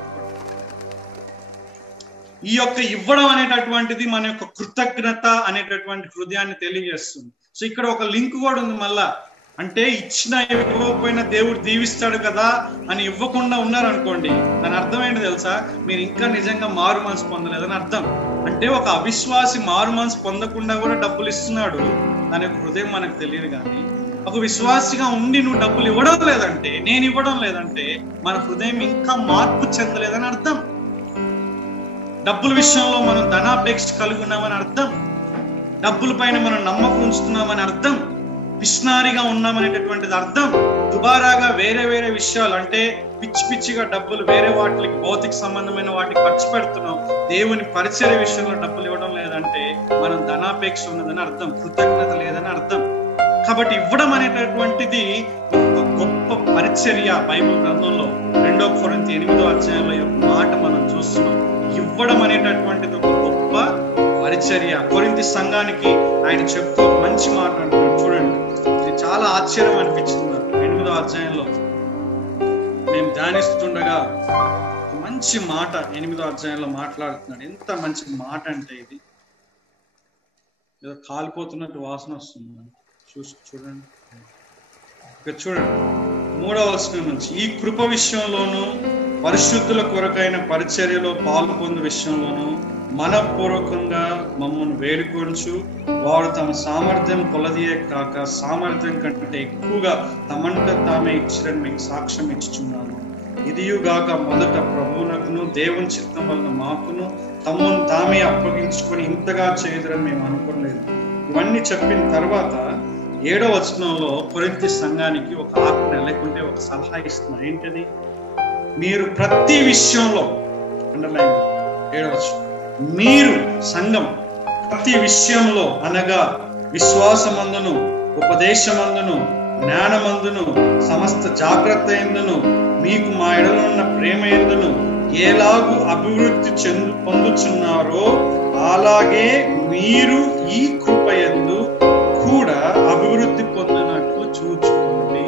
ఈ యొక్క ఇవ్వడం అనేటటువంటిది మన యొక్క కృతజ్ఞత అనేటటువంటి హృదయాన్ని తెలియజేస్తుంది. సో ఇక్కడ ఒక లింక్ కూడా ఉంది మళ్ళా. అంటే ఇచ్చినా ఇవ్వకపోయినా దేవుడు దీవిస్తాడు కదా అని ఇవ్వకుండా ఉన్నారనుకోండి, దాని అర్థం ఏంటి తెలుసా? మీరు ఇంకా నిజంగా మారు మనసు పొందలేదని అర్థం. అంటే ఒక అవిశ్వాసి మారు మనసు పొందకుండా కూడా డబ్బులు ఇస్తున్నాడు, దాని యొక్క హృదయం మనకు తెలియదు. కానీ ఒక విశ్వాసిగా ఉండి నువ్వు డబ్బులు ఇవ్వడం లేదంటే, నేను ఇవ్వడం లేదంటే, మన హృదయం ఇంకా మార్పు చెందలేదని అర్థం. డబ్బుల విషయంలో మనం ధనాపేక్ష కలిగి ఉన్నామని అర్థం. డబ్బుల పైన మనం నమ్మకం ఉంచుతున్నామని అర్థం. పిష్నారిగా ఉన్నామనేటటువంటిది అర్థం. దుబారాగా వేరే వేరే విషయాలు, అంటే పిచ్చి పిచ్చిగా డబ్బులు వేరే వాటికి, భౌతిక సంబంధమైన వాటికి ఖర్చు పెడుతున్నాం. దేవుని పరిచర్య విషయంలో డబ్బులు ఇవ్వడం లేదంటే మనం ధనాపేక్ష ఉన్నదని అర్థం, కృతజ్ఞత లేదని అర్థం. కాబట్టి ఇవ్వడం అనేటటువంటిది ఒక గొప్ప పరిచర్య. బైబిల్ గ్రంథంలో 2 కొరింథీ 8వ అధ్యాయంలో ఈ మాట మనం చూస్తున్నాం. ఇవ్వడం అనేటటువంటిది ఒక గొప్ప పరిచర్య. కొరింథీ సంఘానికి ఆయన చెప్తూ మంచి మాట అంటున్నాడు. చూడండి, ఇది చాలా ఆశ్చర్యం అనిపించింది నాకు. 8వ అధ్యాయంలో మేము ధ్యానిస్తుండగా మంచి మంచి మాట 8వ అధ్యాయంలో మాట్లాడుతున్నాడు. ఎంత మంచి మాట అంటే ఇది ఏదో కాలిపోతున్నట్టు వాసన వస్తుంది. చూడండి ఇక్కడ చూడండి 3వ వచనం నుంచి, ఈ కృప విషయంలోను పరిశుద్ధుల కొరకైన పరిచర్యలో పాల్పొందు విషయంలోను మనపూర్వకంగా మమ్మల్ని వేడుకొంచు వారు తమ సామర్థ్యం కొలదియే కాక సామర్థ్యం కంటే ఎక్కువగా తమంట తామే ఇచ్చిరని మీకు సాక్ష్యం ఇచ్చుచున్నారు. ఇదియుగాక మొదట ప్రభువునకును దేవుని చిత్తం వలన మాకును తమను తామే అప్పగించుకొని ఇంతగా చేయదురని మేము అనుకోలేదు. ఇవన్నీ చెప్పిన తర్వాత 7వ వచనంలో కొరింథీ సంఘానికి ఒక ఆజ్ఞ లేకుంటే ఒక సలహా ఇస్తున్నారు. ఏంటది? మీరు ప్రతి విషయంలో, అండర్లైన్ 7వ వచనం, మీరు సంఘం ప్రతి విషయంలో అనగా విశ్వాసమందును ఉపదేశమందును జ్ఞానమందును సమస్త జాగ్రత్త యందును మీకు మా ఎడలో ఉన్న ప్రేమ యందును ఎలాగూ అభివృద్ధి పొందుచున్నారో అలాగే మీరు ఈ కృప యందు కూడా అభివృద్ధి పొందినట్లు చూచుకోండి.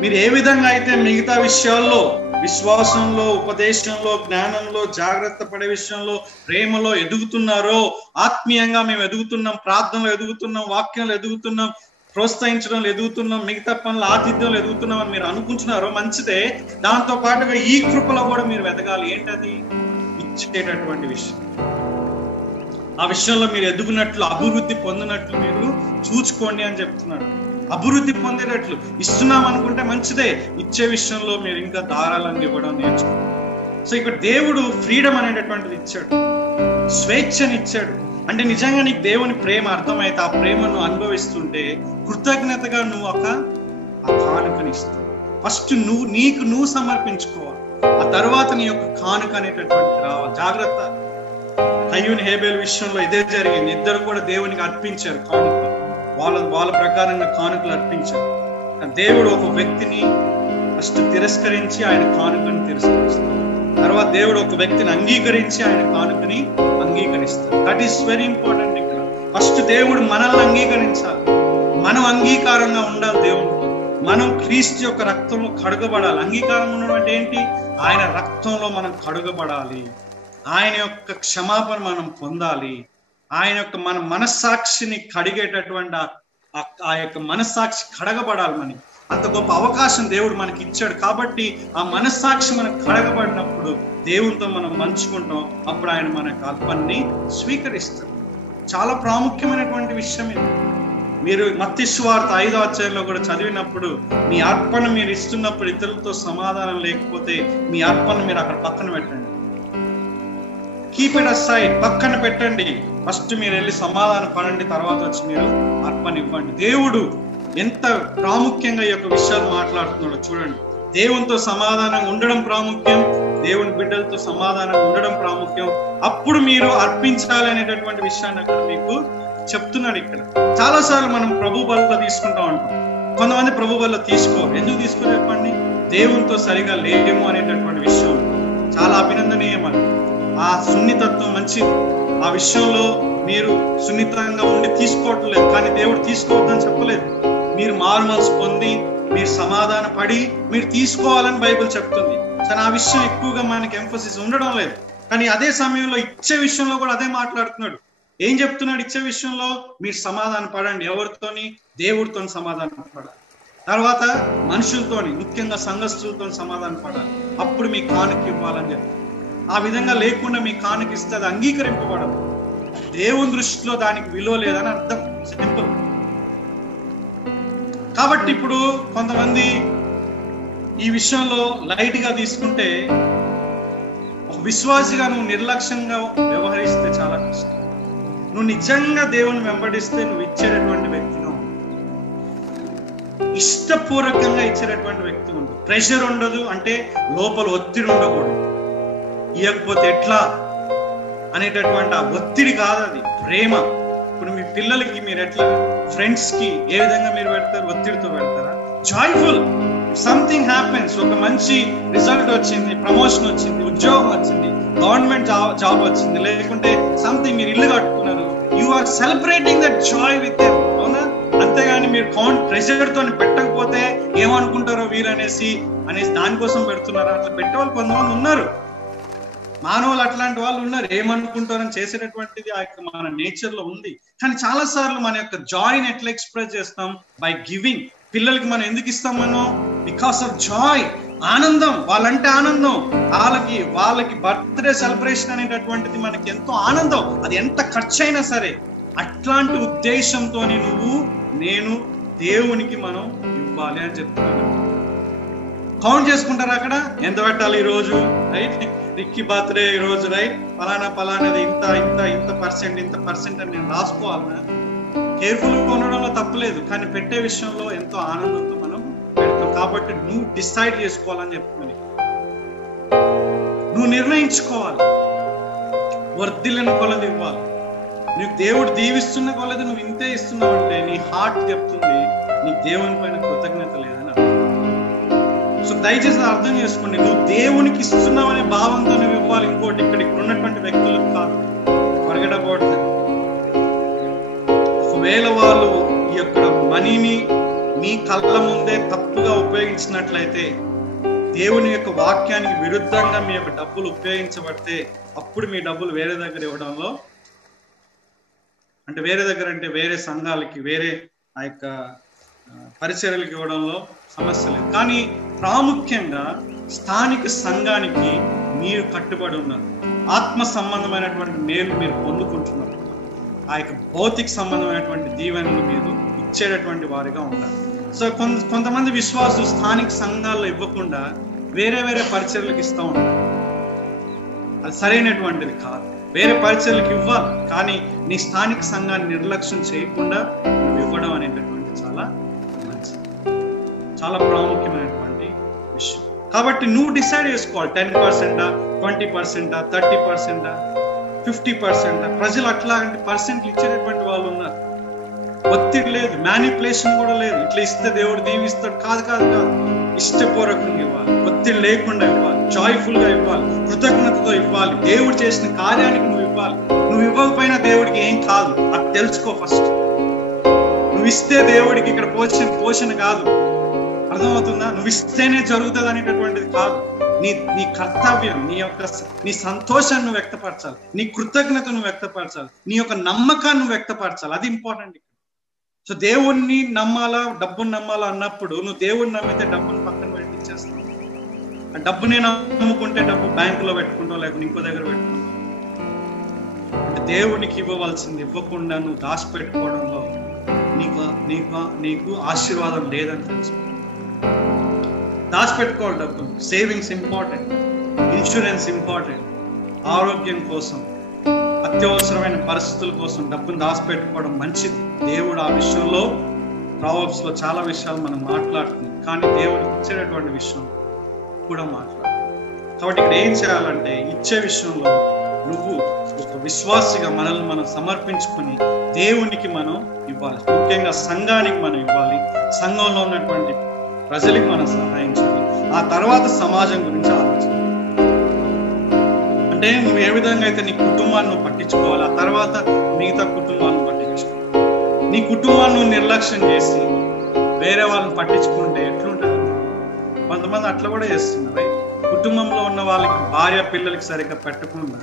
మీరు ఏ విధంగా అయితే మిగతా విషయాల్లో విశ్వాసంలో ఉపదేశంలో జ్ఞానంలో జాగ్రత్త పడే విషయంలో ప్రేమలో ఎదుగుతున్నారో, ఆత్మీయంగా మేము ఎదుగుతున్నాం, ప్రార్థనలో ఎదుగుతున్నాం, వాక్యంలో ఎదుగుతున్నాం, ప్రోత్సహించడంలో ఎదుగుతున్నాం, మిగతా పనుల ఆతిథ్యంలో ఎదుగుతున్నాం అని మీరు అనుకుంటున్నారో మంచిదే. దాంతో పాటుగా ఈ కృపలో కూడా మీరు ఎదగాలి. ఏంటది? ఇచ్చేటటువంటి విషయం. ఆ విషయంలో మీరు ఎదుగునట్లు అభివృద్ధి పొందినట్లు మీరు చూసుకోండి అని చెప్తున్నాడు. అభివృద్ధి పొందేటట్లు ఇస్తున్నాం అనుకుంటే మంచిదే, ఇచ్చే విషయంలో మీరు ఇంకా ధారాళంగా ఇవ్వడం నేర్చుకోండి. సో ఇక్కడ దేవుడు ఫ్రీడమ్ అనేటటువంటిది ఇచ్చాడు, స్వేచ్ఛని ఇచ్చాడు. అంటే నిజంగా నీకు దేవుని ప్రేమ అర్థమైతే ఆ ప్రేమను అనుభవిస్తుంటే కృతజ్ఞతగా నువ్వు ఆ కానుకని ఇస్తావు. ఫస్ట్ నువ్వు సమర్పించుకోవాలి, ఆ తర్వాత నీ యొక్క కానుక అనేటటువంటిది రావాలి. జాగ్రత్త. కయ్యూని హేబేలు విషయంలో ఇదే జరిగింది. ఇద్దరు కూడా దేవునికి అర్పించారు కానుక, వాళ్ళ ప్రకారంగా కానుకలు అర్పించారు. దేవుడు ఒక వ్యక్తిని ఫస్ట్ తిరస్కరించి ఆయన కానుకని తిరస్కరిస్తాడు. తర్వాత దేవుడు ఒక వ్యక్తిని అంగీకరించి ఆయన కానుకని అంగీకరిస్తాడు. That is very important. ఇక్కడ ఫస్ట్ దేవుడు మనల్ని అంగీకరించాలి, మనం అంగీకారంగా ఉండాలి దేవుడికి. మనం క్రీస్తు యొక్క రక్తంలో కడుగబడాలి. అంగీకారం ఉండడం అంటే ఏంటి? ఆయన రక్తంలో మనం కడుగబడాలి, ఆయన యొక్క క్షమాపణ మనం పొందాలి, ఆయన యొక్క మన మనస్సాక్షిని కడిగేటటువంటి ఆ యొక్క మనస్సాక్షి కడగబడాలి. మనకి అంత గొప్ప అవకాశం దేవుడు మనకి ఇచ్చాడు. కాబట్టి ఆ మనస్సాక్షి మనకు కడగబడినప్పుడు దేవునితో మనం మంచుకుంటాం. అప్పుడు ఆయన మన అర్పణని స్వీకరిస్తాడు. చాలా ప్రాముఖ్యమైనటువంటి విషయం ఇది. మీరు మత్తయి సువార్త 5వ అధ్యాయంలో కూడా చదివినప్పుడు మీ అర్పణ మీరు ఇస్తున్నప్పుడు ఇతరులతో సమాధానం లేకపోతే మీ అర్పణ మీరు అక్కడ పక్కన పెట్టండి. కీప్ ఇట్ అసైడ్, పక్కన పెట్టండి. ఫస్ట్ మీరు వెళ్ళి సమాధానం పడండి, తర్వాత వచ్చి మీరు అర్పణ ఇవ్వండి. దేవుడు ఎంత ప్రాముఖ్యంగా ఈ యొక్క విషయాలు మాట్లాడుతున్నాడో చూడండి. దేవునితో సమాధానం ఉండడం ప్రాముఖ్యం, దేవుని బిడ్డలతో సమాధానం ఉండడం ప్రాముఖ్యం. అప్పుడు మీరు అర్పించాలి అనేటటువంటి విషయాన్ని అక్కడ మీకు చెప్తున్నాడు. ఇక్కడ చాలా సార్లు మనం ప్రభు బల్ల తీసుకుంటా ఉంటాం. కొంతమంది ప్రభు బల్ల తీసుకోరు. ఎందుకు తీసుకోరు చెప్పండి? దేవునితో సరిగా లేము అనేటటువంటి విషయం చాలా అభినందనీయమని. ఆ సున్నితత్వం మంచిది, ఆ విషయంలో మీరు సున్నితంగా ఉండి తీసుకోవట్లేదు. కానీ దేవుడు తీసుకోవద్దని చెప్పలేదు. మీరు మారు మనసు పొంది మీరు సమాధాన పడి మీరు తీసుకోవాలని బైబిల్ చెప్తుంది. కానీ ఆ విషయం ఎక్కువగా మనకి ఎంఫసిస్ ఉండడం లేదు. కానీ అదే సమయంలో ఇచ్చే విషయంలో కూడా అదే మాట్లాడుతున్నాడు. ఏం చెప్తున్నాడు? ఇచ్చే విషయంలో మీరు సమాధాన పడండి. ఎవరితోని? దేవుడితో సమాధాన పడాలి. తర్వాత మనుషులతోని, ముఖ్యంగా సంఘస్థులతో సమాధాన పడాలి. అప్పుడు మీ కానుక ఇవ్వాలని చెప్తారు. ఆ విధంగా లేకుండా మీ కానుక ఇస్తే అది అంగీకరింపబడదు. దేవుని దృష్టిలో దానికి విలువ లేదని అర్థం. సింపుల్. కాబట్టి ఇప్పుడు కొంతమంది ఈ విషయంలో లైట్ గా తీసుకుంటే, ఒక విశ్వాసిగా నువ్వు నిర్లక్ష్యంగా వ్యవహరిస్తే చాలా కష్టం. నువ్వు నిజంగా దేవుని వెంబడిస్తే నువ్వు ఇచ్చేటటువంటి వ్యక్తిగా ఉండు, ఇష్టపూర్వకంగా ఇచ్చేటటువంటి వ్యక్తి ఉండు. ప్రెషర్ ఉండదు, అంటే లోపల ఒత్తిడి ఉండకూడదు. ఇవ్వకపోతే ఎట్లా అనేటటువంటి ఆ ఒత్తిడి కాదు, అది ప్రేమ. ఇప్పుడు మీ పిల్లలకి మీరు ఎట్లా, ఫ్రెండ్స్ కి ఏ విధంగా మీరు పెడతారు? ఒత్తిడితో పెడతారా? జాయ్ఫుల్. సంథింగ్ హ్యాపెన్స్, ఒక మంచి రిజల్ట్ వచ్చింది, ప్రమోషన్ వచ్చింది, ఉద్యోగం వచ్చింది, గవర్నమెంట్ జాబ్ వచ్చింది, లేకుంటే సంథింగ్ మీరు ఇల్లు కట్టుకున్నారు, you are celebrating that joy with them. అవునా? అంతేగాని మీరు ప్రెషర్ తో పెట్టకపోతే ఏమనుకుంటారో వీరు అనేసి దానికోసం పెడుతున్నారా? అట్లా పెట్టేవాళ్ళు కొంతమంది ఉన్నారు, మానవులు అట్లాంటి వాళ్ళు ఉన్నారు. ఏమనుకుంటారని చేసేటటువంటిది ఆ యొక్క మన నేచర్ లో ఉంది. కానీ చాలా సార్లు మన యొక్క జాయ్ని ఎట్లా ఎక్స్ప్రెస్ చేస్తాం? By giving. పిల్లలకి మనం ఎందుకు ఇస్తాం? మనం బికాస్ ఆఫ్ జాయ్, ఆనందం. వాళ్ళంటే ఆనందం. వాళ్ళకి బర్త్డే సెలబ్రేషన్ అనేటటువంటిది మనకి ఎంతో ఆనందం. అది ఎంత ఖర్చు అయినా సరే. అట్లాంటి ఉద్దేశంతో నేను దేవునికి మనం ఇవ్వాలి అని చెప్తున్నాను. కౌంట్ చేసుకుంటారు అక్కడ ఎంత పెట్టాలి ఈ రోజు, రైట్? రిక్కీ బర్త్డే ఈ రోజు, రైట్? పలానాది ఇంత పర్సెంట్ అని నేను రాసుకోవాలన్నా? కేర్ఫుల్ గా ఉండడంలో తప్పలేదు, కానీ పెట్టే విషయంలో ఎంతో ఆనందంతో మనం పెడతాం. కాబట్టి నువ్వు డిసైడ్ చేసుకోవాలని చెప్తున్నాను. నువ్వు నిర్ణయించుకోవాలి. వర్ధిల్లని కొలది ఇవ్వాలి. నీకు దేవుడు దీవిస్తున్న కొలది నువ్వు ఇంతే ఇస్తున్నావు అంటే నీ హార్ట్ చెప్తుంది నీకు దేవుని పైన కృతజ్ఞత లేదని. సో దయచేసి అర్థం చేసుకోండి, నువ్వు దేవునికి ఇస్తున్నావు అనే భావంతో నువ్వు ఇవ్వాలి. ఇంకోటి ఇక్కడ ఉన్నటువంటి వ్యక్తులకు కాదు. Forget about that. ఒకవేళ వాళ్ళు ఈ యొక్క మనీని మీ కళ్ళ ముందే తప్పుగా ఉపయోగించినట్లయితే, దేవుని యొక్క వాక్యానికి విరుద్ధంగా మీ యొక్క డబ్బులు ఉపయోగించబడితే, అప్పుడు మీ డబ్బులు వేరే దగ్గర ఇవ్వడంలో, అంటే వేరే సంఘాలకి, వేరే ఆ యొక్క పరిచర్యలకు ఇవ్వడంలో సమస్య లేదు. కానీ ప్రాముఖ్యంగా స్థానిక సంఘానికి మీరు కట్టుబడి ఉన్నారు. ఆత్మ సంబంధమైనటువంటి మేలు మీరు పొందుకుంటున్నారు. ఆ యొక్క భౌతిక సంబంధమైనటువంటి దీవెనలు మీరు ఇచ్చేటటువంటి వారిగా ఉన్నారు. సో కొంతమంది విశ్వాసులు స్థానిక సంఘాల్లో ఇవ్వకుండా వేరే పరిచర్యలకు ఇస్తూ ఉంటారు. అది సరైనటువంటిది కాదు. వేరే పరిచర్యలకు ఇవ్వాలి, కానీ నీ స్థానిక సంఘాన్ని నిర్లక్ష్యం చేయకుండా నువ్వు ఇవ్వడం అనేటటువంటి చాలా ప్రాముఖ్యమైనటువంటి విషయం. కాబట్టి నువ్వు డిసైడ్ చేసుకోవాలి. 10%, 20%, 30%, 50%. ప్రజలు అట్లాంటి పర్సెంట్లు ఇచ్చేటటువంటి వాళ్ళు ఉన్నారు. ఒత్తిడి లేదు, మ్యానిపులేషన్ కూడా లేదు. ఇట్లా ఇస్తే దేవుడు దీవిస్తాడు, కాదు. ఇష్టపూర్వకంగా ఇవ్వాలి, ఒత్తిడి లేకుండా ఇవ్వాలి, జాయ్ఫుల్ గా ఇవ్వాలి, కృతజ్ఞతతో ఇవ్వాలి. దేవుడు చేసిన కార్యానికి నువ్వు ఇవ్వాలి. నువ్వు ఇవ్వకపోయినా దేవుడికి ఏం కాదు, అది తెలుసుకో ఫస్ట్. నువ్వు ఇస్తే దేవుడికి ఇక్కడ పోషణ కాదు, అర్థమవుతుందా? నువ్వు ఇస్తేనే జరుగుతుంది అనేటటువంటిది కాదు. నీ కర్తవ్యం, నీ సంతోషాన్ని నువ్వు వ్యక్తపరచాలి, నీ కృతజ్ఞతను నువ్వు వ్యక్తపరచాలి, నీ యొక్క నమ్మకాన్ని నువ్వు వ్యక్తపరచాలి. అది ఇంపార్టెంట్. సో దేవుణ్ణి నమ్మాలా, డబ్బుని నమ్మాలా అన్నప్పుడు నువ్వు దేవుడిని నమ్మితే డబ్బుని పక్కన పెట్టించేస్తావు. ఆ డబ్బునే నమ్ముకుంటే డబ్బు బ్యాంకులో పెట్టుకుంటావు, లేకపోతే ఇంకో దగ్గర పెట్టుకుంటావు. అంటే దేవునికి ఇవ్వవలసింది ఇవ్వకుండా నువ్వు దాచిపెట్టుకోవడంలో నీకు ఆశీర్వాదం లేదని తెలుసు. దాచిపెట్టుకోవాలి డబ్బు. Savings important, insurance important. ఆరోగ్యం కోసం, అత్యవసరమైన పరిస్థితుల కోసం డబ్బును దాచిపెట్టుకోవడం మంచిది. దేవుడు ఆ విషయంలో ప్రావర్బ్స్ లో చాలా విషయాలు మనం మాట్లాడుతున్నాం, కానీ దేవుడికి ఇచ్చేటటువంటి విషయం కూడా మాట్లాడుతున్నాం. కాబట్టి ఇక్కడ ఏం చేయాలంటే, ఇచ్చే విషయంలో నువ్వు ఒక విశ్వాసిగా మనల్ని మనం సమర్పించుకొని దేవునికి మనం ఇవ్వాలి. ముఖ్యంగా సంఘానికి మనం ఇవ్వాలి. సంఘంలో ఉన్నటువంటి ప్రజలకు మనం సహాయం చేయాలి. ఆ తర్వాత సమాజం గురించి ఆలోచించాలి. అంటే నువ్వు ఏ విధంగా అయితే నీ కుటుంబాన్ని నువ్వు పట్టించుకోవాలి, ఆ తర్వాత మిగతా కుటుంబాలను పట్టించుకోవాలి. నీ కుటుంబాన్ని నువ్వు నిర్లక్ష్యం చేసి వేరే వాళ్ళని పట్టించుకుంటే ఎట్లుంటుంది? కొంతమంది అట్లా కూడా చేస్తున్నారు. కుటుంబంలో ఉన్న వాళ్ళకి భార్య పిల్లలకి సరిగ్గా పెట్టకుండా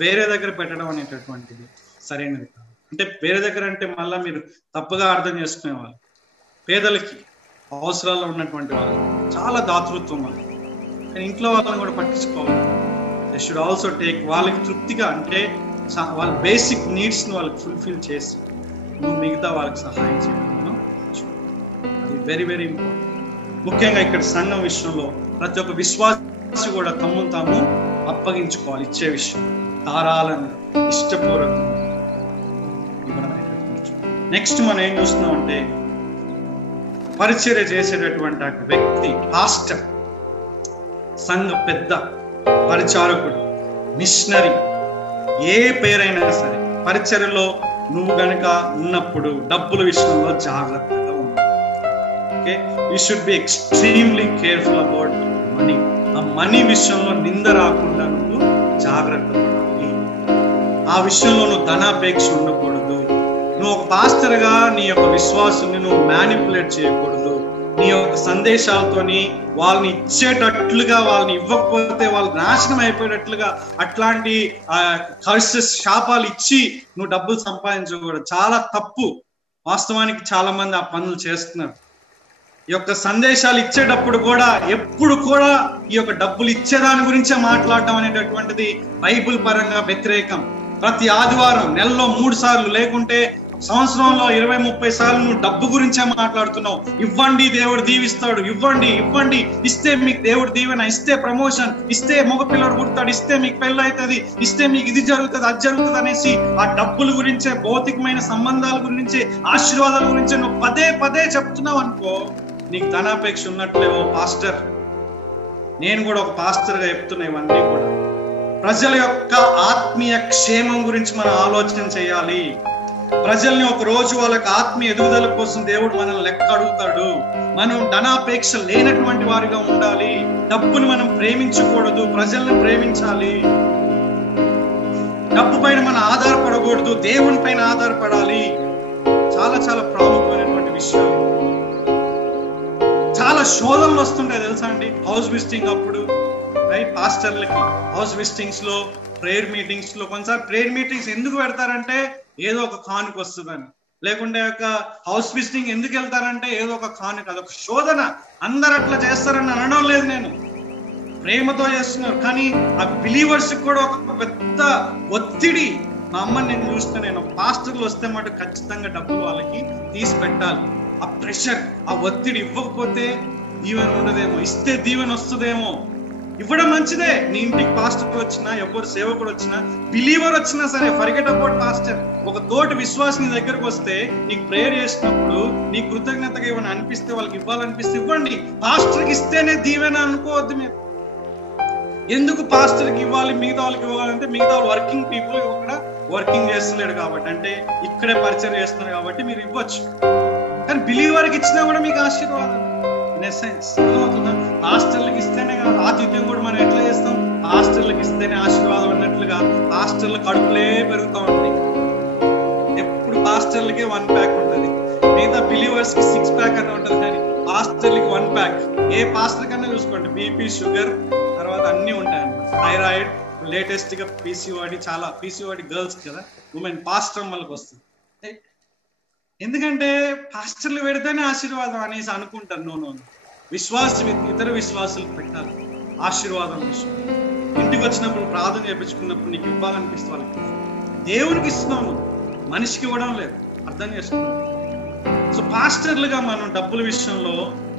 వేరే దగ్గర పెట్టడం అనేటటువంటిది సరైనది కాదు. అంటే వేరే దగ్గర అంటే మళ్ళీ మీరు తప్పుగా అర్థం చేసుకునే వాళ్ళు, పేదలకి, అవసరాల్లో ఉన్నటువంటి వాళ్ళు చాలా దాతృత్వం వాళ్ళు. కానీ ఇంట్లో వాళ్ళని కూడా పట్టించుకోవాలి. They should also take. వాళ్ళకి తృప్తిగా, అంటే వాళ్ళ బేసిక్ నీడ్స్ని వాళ్ళకి ఫుల్ఫిల్ చేసి నువ్వు మిగతా వాళ్ళకి సహాయం చేయడం అది వెరీ వెరీ ఇంపార్టెంట్. ముఖ్యంగా ఇక్కడ సంఘం విషయంలో ప్రతి ఒక్క విశ్వాసి కూడా తమ్మును తాము అప్పగించుకోవాలి. ఇచ్చే విషయం ధారాళంగా, ఇష్టపూర్వకంగా ఇవ్వడం అనేటటువంటి. నెక్స్ట్ మనం ఏం చూస్తున్నాం అంటే, పరిచర్య చేసేటటువంటి ఆ వ్యక్తి, పాస్టర్, సంఘ పెద్ద, పరిచారకుడు, మిషనరీ, ఏ పేరైనా సరే పరిచర్యలో నువ్వు గనక ఉన్నప్పుడు డబ్బుల విషయంలో జాగ్రత్తగా ఉండాలి. Okay, you should be extremely careful about money. ఆ మనీ విషయంలో నింద రాకుండా నువ్వు జాగ్రత్త పడాలి. ఆ విషయంలో నువ్వు ధనాపేక్ష ఉండకూడదు. నువ్వు ఒక పాస్టర్గా నీ యొక్క విశ్వాసాన్ని నువ్వు మ్యానిపులేట్ చేయకూడదు. నీ యొక్క సందేశాలతోని వాళ్ళని ఇచ్చేటట్లుగా, వాళ్ళని ఇవ్వకపోతే వాళ్ళు నాశనం అయిపోయేటట్లుగా అట్లాంటి కర్సెస్, శాపాలు ఇచ్చి నువ్వు డబ్బులు సంపాదించకూడదు. చాలా తప్పు. వాస్తవానికి చాలా మంది ఆ పనులు చేస్తున్నారు. ఈ యొక్క సందేశాలు ఇచ్చేటప్పుడు కూడా ఎప్పుడు కూడా ఈ యొక్క డబ్బులు ఇచ్చేదాని గురించే మాట్లాడటం అనేటటువంటిది బైబిల్ పరంగా వ్యతిరేకం. ప్రతి ఆదివారం నెలలో 3 సార్లు లేకుంటే సంవత్సరంలో 20-30 సార్లు నువ్వు డబ్బు గురించే మాట్లాడుతున్నావు. ఇవ్వండి, దేవుడు దీవిస్తాడు, ఇవ్వండి ఇవ్వండి, ఇస్తే మీకు దేవుడు దీవెన, ఇస్తే ప్రమోషన్, ఇస్తే మగపిల్లడు పుడతాడు, ఇస్తే మీకు పెళ్ళి అవుతుంది, ఇస్తే మీకు ఇది జరుగుతుంది, అది జరుగుతుంది అనేసి ఆ డబ్బుల గురించే, భౌతికమైన సంబంధాల గురించి, ఆశీర్వాదాల గురించే నువ్వు పదే పదే చెప్తున్నావు అనుకో, నీకు ధనాపేక్ష ఉన్నట్లేవో పాస్టర్. నేను కూడా ఒక పాస్టర్గా చెప్తున్నా ఇవన్నీ కూడా. ప్రజల యొక్క ఆత్మీయ క్షేమం గురించి మనం ఆలోచన చేయాలి. ప్రజల్ని ఒక రోజు వాళ్ళకి ఆత్మీయ ఎదుగుదల కోసం దేవుడు మనల్ని లెక్క అడుగుతాడు. మనం ధనాపేక్ష లేనటువంటి వారిగా ఉండాలి. డబ్బుని మనం ప్రేమించకూడదు, ప్రజల్ని ప్రేమించాలి. డబ్బు పైన మనం ఆధారపడకూడదు, దేవుని పైన ఆధారపడాలి. చాలా చాలా ప్రాముఖ్యమైనటువంటి విషయాలు. చాలా శోధనలు వస్తుంటాయి తెలుసా అండి హౌస్ విజిటింగ్ అప్పుడు, రైట్? పాస్టర్లకి హౌస్ విజిటింగ్స్ లో, ప్రేయర్ మీటింగ్స్ లో, కొన్నిసార్లు ప్రేయర్ మీటింగ్స్ ఎందుకు పెడతారంటే ఏదో ఒక కానుక వస్తుందని, లేకుంటే ఒక హౌస్ విజిటింగ్ ఎందుకు వెళ్తారంటే ఏదో ఒక కానుక. అదొక శోధన. అందరు అట్లా చేస్తారని అనడం లేదు, నేను ప్రేమతో చేస్తున్నారు. కానీ ఆ బిలీవర్స్ కూడా ఒక పెద్ద ఒత్తిడి. మా అమ్మని నేను చూస్తే, నేను పాస్టర్లు వస్తే మాట ఖచ్చితంగా డబ్బులు వాళ్ళకి తీసి పెట్టాలి. ఆ ప్రెషర్, ఆ ఒత్తిడి. ఇవ్వకపోతే దీవెన ఉండదేమో, ఇస్తే దీవెన వస్తుందేమో. ఇవ్వడం మంచిదే. నీ ఇంటికి పాస్టర్ వచ్చినా, ఎవరు సేవకుడు వచ్చినా, బిలీవర్ వచ్చినా సరే, ఫర్గెట్ అబౌట్ పాస్టర్. ఒక తోటి విశ్వాసం నీ దగ్గరకు వస్తే, నీకు ప్రేయర్ చేసినప్పుడు నీ కృతజ్ఞతగా ఏమైనా అనిపిస్తే, వాళ్ళకి ఇవ్వాలనిపిస్తే ఇవ్వండి. పాస్టర్కి ఇస్తేనే దీవెన అనుకోవద్దు మీరు. ఎందుకు పాస్టర్కి ఇవ్వాలి, మిగతా వాళ్ళకి ఇవ్వాలంటే, మిగతా వాళ్ళు వర్కింగ్ పీపుల్ ఇక్కడ వర్కింగ్ చేస్తలేడు కాబట్టి, అంటే ఇక్కడే పరిచయం చేస్తున్నారు కాబట్టి మీరు ఇవ్వచ్చు. కానీ బిలీవర్కి ఇచ్చినా కూడా మీకు ఆశీర్వాదం. ఇన్ ఎసెన్స్ పాస్టర్లకు ఇస్తేనే కాదు, ఆతిథ్యం కూడా మనం ఎట్లా చేస్తాం, పాస్టర్లకు ఇస్తేనే ఆశీర్వాదం అన్నట్లుగా పాస్టర్ల కడుపులే పెరుగుతూ ఉంటాయి. ఎప్పుడు పాస్టర్లకే 1 ప్యాక్ ఉంటుంది, మిగతా బిలీవర్స్ కి 6 ప్యాక్ అని ఉంటుంది. కానీ పాస్టర్లకి 1 ప్యాక్. ఏ పాస్టర్ కన్నా చూసుకోండి, బీపీ, షుగర్, తర్వాత అన్ని ఉంటాయన్నమాట. థైరాయిడ్, లేటెస్ట్ గా పీసీఓడి. చాలా పీసీఓడి గర్ల్స్ కదా, ఉమెన్ పాస్టర్ వాళ్ళకి వస్తుంది. ఎందుకంటే పాస్టర్లు పెడితేనే ఆశీర్వాదం అనేసి అనుకుంటారు. నో, విశ్వాసం ఇతర విశ్వాసాలకు పెట్టాలి. ఆశీర్వాదం విషయం ఇంటికి వచ్చినప్పుడు ప్రార్థన చేయించుకున్నప్పుడు నీకు ఇవ్వాలనిపిస్తే వాళ్ళకి దేవునికి ఇస్తున్నావు, మనిషికి ఇవ్వడం లేదు. అర్థం చేసుకున్నావు. సో పాస్టర్లుగా మనం డబ్బుల విషయంలో,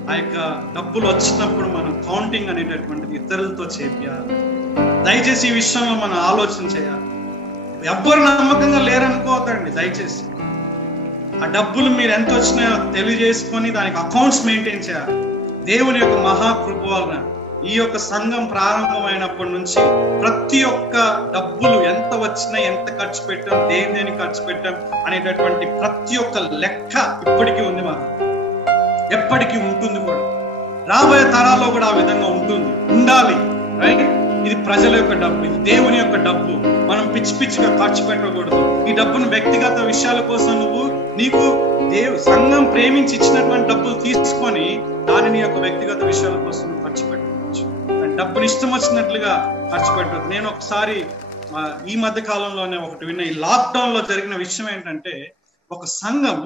ఆ యొక్క డబ్బులు వచ్చినప్పుడు మనం కౌంటింగ్ అనేటటువంటిది ఇతరులతో చేయాలి. దయచేసి ఈ విషయంలో మనం ఆలోచన చేయాలి. ఎవ్వరు నమ్మకంగా లేరనుకోవద్దండి దయచేసి. ఆ డబ్బులు మీరు ఎంత వచ్చినాయో తెలియజేసుకొని దానికి అకౌంట్స్ మెయింటైన్ చేయాలి. దేవుని యొక్క మహాకృప వలన ఈ యొక్క సంఘం ప్రారంభమైనప్పటి నుంచి ప్రతి ఒక్క డబ్బులు ఎంత వచ్చినా, ఎంత ఖర్చు పెట్టాం, దేని ఖర్చు పెట్టాం అనేటటువంటి ప్రతి ఒక్క లెక్క ఇప్పటికీ ఉంది మాకు, ఎప్పటికీ ఉంటుంది కూడా. రాబోయే తరాల్లో కూడా ఆ విధంగా ఉండాలి. రైట్? ఇది ప్రజల యొక్క డబ్బు, ఇది దేవుని యొక్క డబ్బు. మనం పిచ్చిగా ఖర్చు పెట్టకూడదు. ఈ డబ్బును వ్యక్తిగత విషయాల కోసం నీకు సంఘం ప్రేమించి ఇచ్చినటువంటి డబ్బులు తీసుకొని దానిని యొక్క వ్యక్తిగత విషయాల కోసం ఖర్చు పెట్టవచ్చు. డబ్బుని ఇష్టం వచ్చినట్లుగా ఖర్చు పెట్టదు. నేను ఒకసారి ఈ మధ్య కాలంలోనే ఒకటి విన్న, ఈ లాక్డౌన్ లో జరిగిన విషయం ఏంటంటే, ఒక సంఘం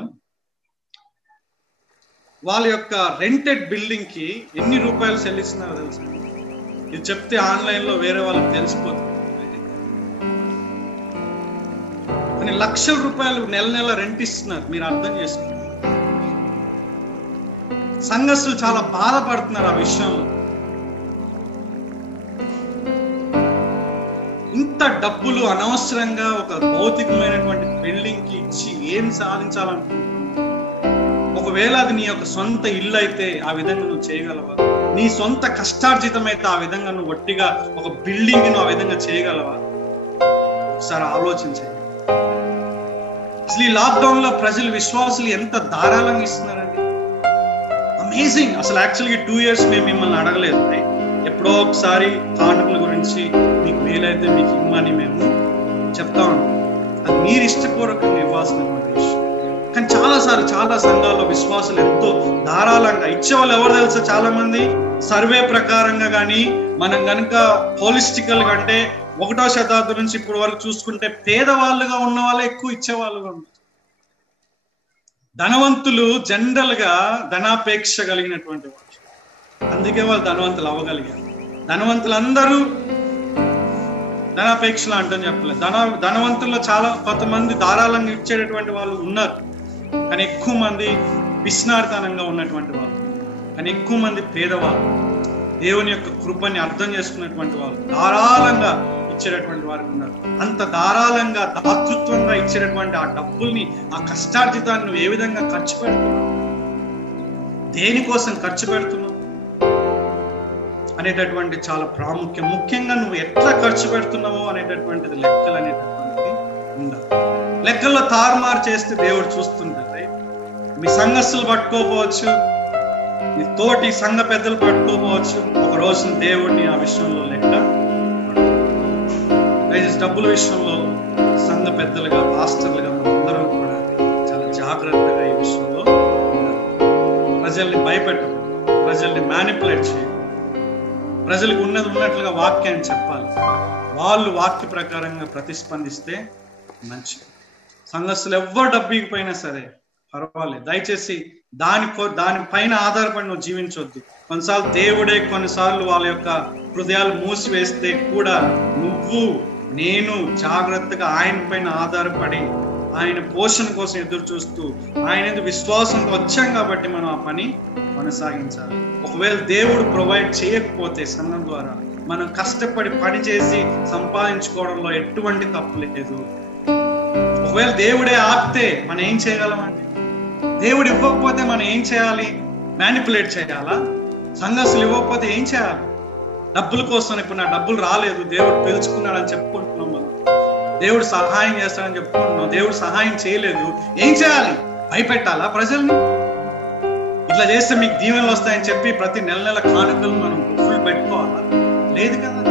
వాళ్ళ యొక్క రెంటెడ్ బిల్డింగ్ కి ఎన్ని రూపాయలు చెల్లిస్తున్నారో తెలుసు. ఇది చెప్తే ఆన్లైన్ లో వేరే వాళ్ళకి తెలిసిపోతుంది. కొన్ని లక్షల రూపాయలు నెల రెంట్ ఇస్తున్నారు. మీరు అర్థం చేసుకోండి. సంఘస్థులు చాలా బాధపడుతున్నారు ఆ విషయంలో. ఇంత డబ్బులు అనవసరంగా ఒక భౌతికమైనటువంటి బిల్డింగ్ కి ఇచ్చి ఏం సాధించాలనుకుంటున్నావు? ఒకవేళ అది నీ యొక్క సొంత ఇల్లు అయితే ఆ విధంగా నువ్వు చేయగలవా? నీ సొంత కష్టార్జితం అయితే ఆ విధంగా నువ్వు ఒట్టిగా ఒక బిల్డింగ్ ను ఆ విధంగా చేయగలవా? ఒకసారి ఆలోచించండి. అసలు ఈ లాక్డౌన్ లో ప్రజలు, విశ్వాసులు ఎంత ధారాళంగా ఇస్తున్నారండి. అమేజింగ్. అసలు యాక్చువల్గా 2 years మేము మిమ్మల్ని అడగలేదు. ఎప్పుడో ఒకసారి కానుకల గురించి మీకు మేలైతే మీకు ఇమ్మని మేము చెప్తా ఉంటాం. అది మీరు ఇష్టపూర్వకంగా ఇవ్వాల్సినటువంటి విషయం. చాలా సంఘాల్లో విశ్వాసులు ఎంతో ధారాళంగా ఇచ్చేవాళ్ళు ఎవరు తెలుసా? చాలా మంది సర్వే ప్రకారంగా కానీ మనం కనుక హోలిస్టికల్ గా అంటే 1వ శతాబ్దం నుంచి ఇప్పుడు వరకు చూసుకుంటే పేదవాళ్ళుగా ఉన్న వాళ్ళే ఎక్కువ ఇచ్చేవాళ్ళుగా ఉన్నారు. ధనవంతులు జనరల్ గా ధనాపేక్ష కలిగినటువంటి వాళ్ళు, అందుకే వాళ్ళు ధనవంతులు అవ్వగలిగారు. ధనవంతులందరూ ధనాపేక్షలు అంటని చెప్పలేదు. ధనవంతుల్లో చాలా కొంతమంది ధారాళంగా ఇచ్చేటటువంటి వాళ్ళు ఉన్నారు, కానీ ఎక్కువ మంది పిసినారితనంగా ఉన్నటువంటి వాళ్ళు, కానీ ఎక్కువ మంది పేదవాళ్ళు, దేవుని యొక్క కృపని అర్థం చేసుకున్నటువంటి వాళ్ళు, ధారాళంగా ఇచ్చేటటువంటి వారు ఉన్నారు. అంత ధారాళంగా దాతృత్వంగా ఇచ్చేటటువంటి ఆ డబ్బుల్ని, ఆ కష్టార్జితాన్ని నువ్వు ఏ విధంగా ఖర్చు పెడుతున్నావు, దేనికోసం ఖర్చు పెడుతున్నావు అనేటటువంటి చాలా ప్రాముఖ్యం. ముఖ్యంగా నువ్వు ఎట్లా ఖర్చు పెడుతున్నావో అనేటటువంటిది లెక్కలు అనేటటువంటిది ఉండాలి. లెక్కల్లో తారుమారు చేస్తే దేవుడు చూస్తుంటారు. మీ సంఘస్థులు పట్టుకోపోవచ్చు, మీ తోటి సంఘ పెద్దలు పట్టుకోపోవచ్చు, ఒక రోజున దేవుడిని ఆ విషయంలో లెక్క డబ్బుల విషయంలో సంఘ పెద్దలుగా పాస్టర్లుగా అందరం కూడా చాలా జాగ్రత్తగా ఈ విషయంలో ఉండాలి. ప్రజల్ని భయపెట్టదు, ప్రజల్ని మ్యానిపులేట్ చేయాలి, ప్రజలకు ఉన్నది ఉన్నట్లుగా వాక్యాన్ని చెప్పాలి. వాళ్ళు వాక్య ప్రకారంగా ప్రతిస్పందిస్తే మంచిది. సంఘస్థులు ఎవ్వరు డబ్బు ఇవ్వకపోయినా సరే పర్వాలేదు, దయచేసి దానిపైన ఆధారపడి నువ్వు జీవించవద్దు. కొన్నిసార్లు దేవుడే కొన్నిసార్లు వాళ్ళ యొక్క హృదయాలు మూసివేస్తే కూడా నువ్వు నేను జాగ్రత్తగా ఆయన పైన ఆధారపడి ఆయన పోషణ కోసం ఎదురు చూస్తూ ఆయన విశ్వాసంతో వచ్చాం కాబట్టి మనం ఆ పని కొనసాగించాలి. ఒకవేళ దేవుడు ప్రొవైడ్ చేయకపోతే సంఘం ద్వారా మనం కష్టపడి పని చేసి సంపాదించుకోవడంలో ఎటువంటి తప్పు లేదు. ఒకవేళ దేవుడే ఆపితే మనం ఏం చేయగలమండి? దేవుడు ఇవ్వకపోతే మనం ఏం చేయాలి? మ్యానిపులేట్ చేయాలా? సంఘస్థులు ఇవ్వకపోతే ఏం చేయాలి? డబ్బుల కోసం ఇప్పుడు నా డబ్బులు రాలేదు, దేవుడు పిలుచుకున్నాడని చెప్పుకుంటున్నాం, మనం దేవుడు సహాయం చేస్తాడని చెప్పుకుంటున్నాం, దేవుడు సహాయం చేయలేదు, ఏం చేయాలి? భయపెట్టాలా ప్రజల్ని? ఇట్లా చేస్తే మీకు దీవెనలు వస్తాయని చెప్పి ప్రతి నెల కానుకలు మనం ఫుల్ పెట్టుకోవాలా? లేదు కదా.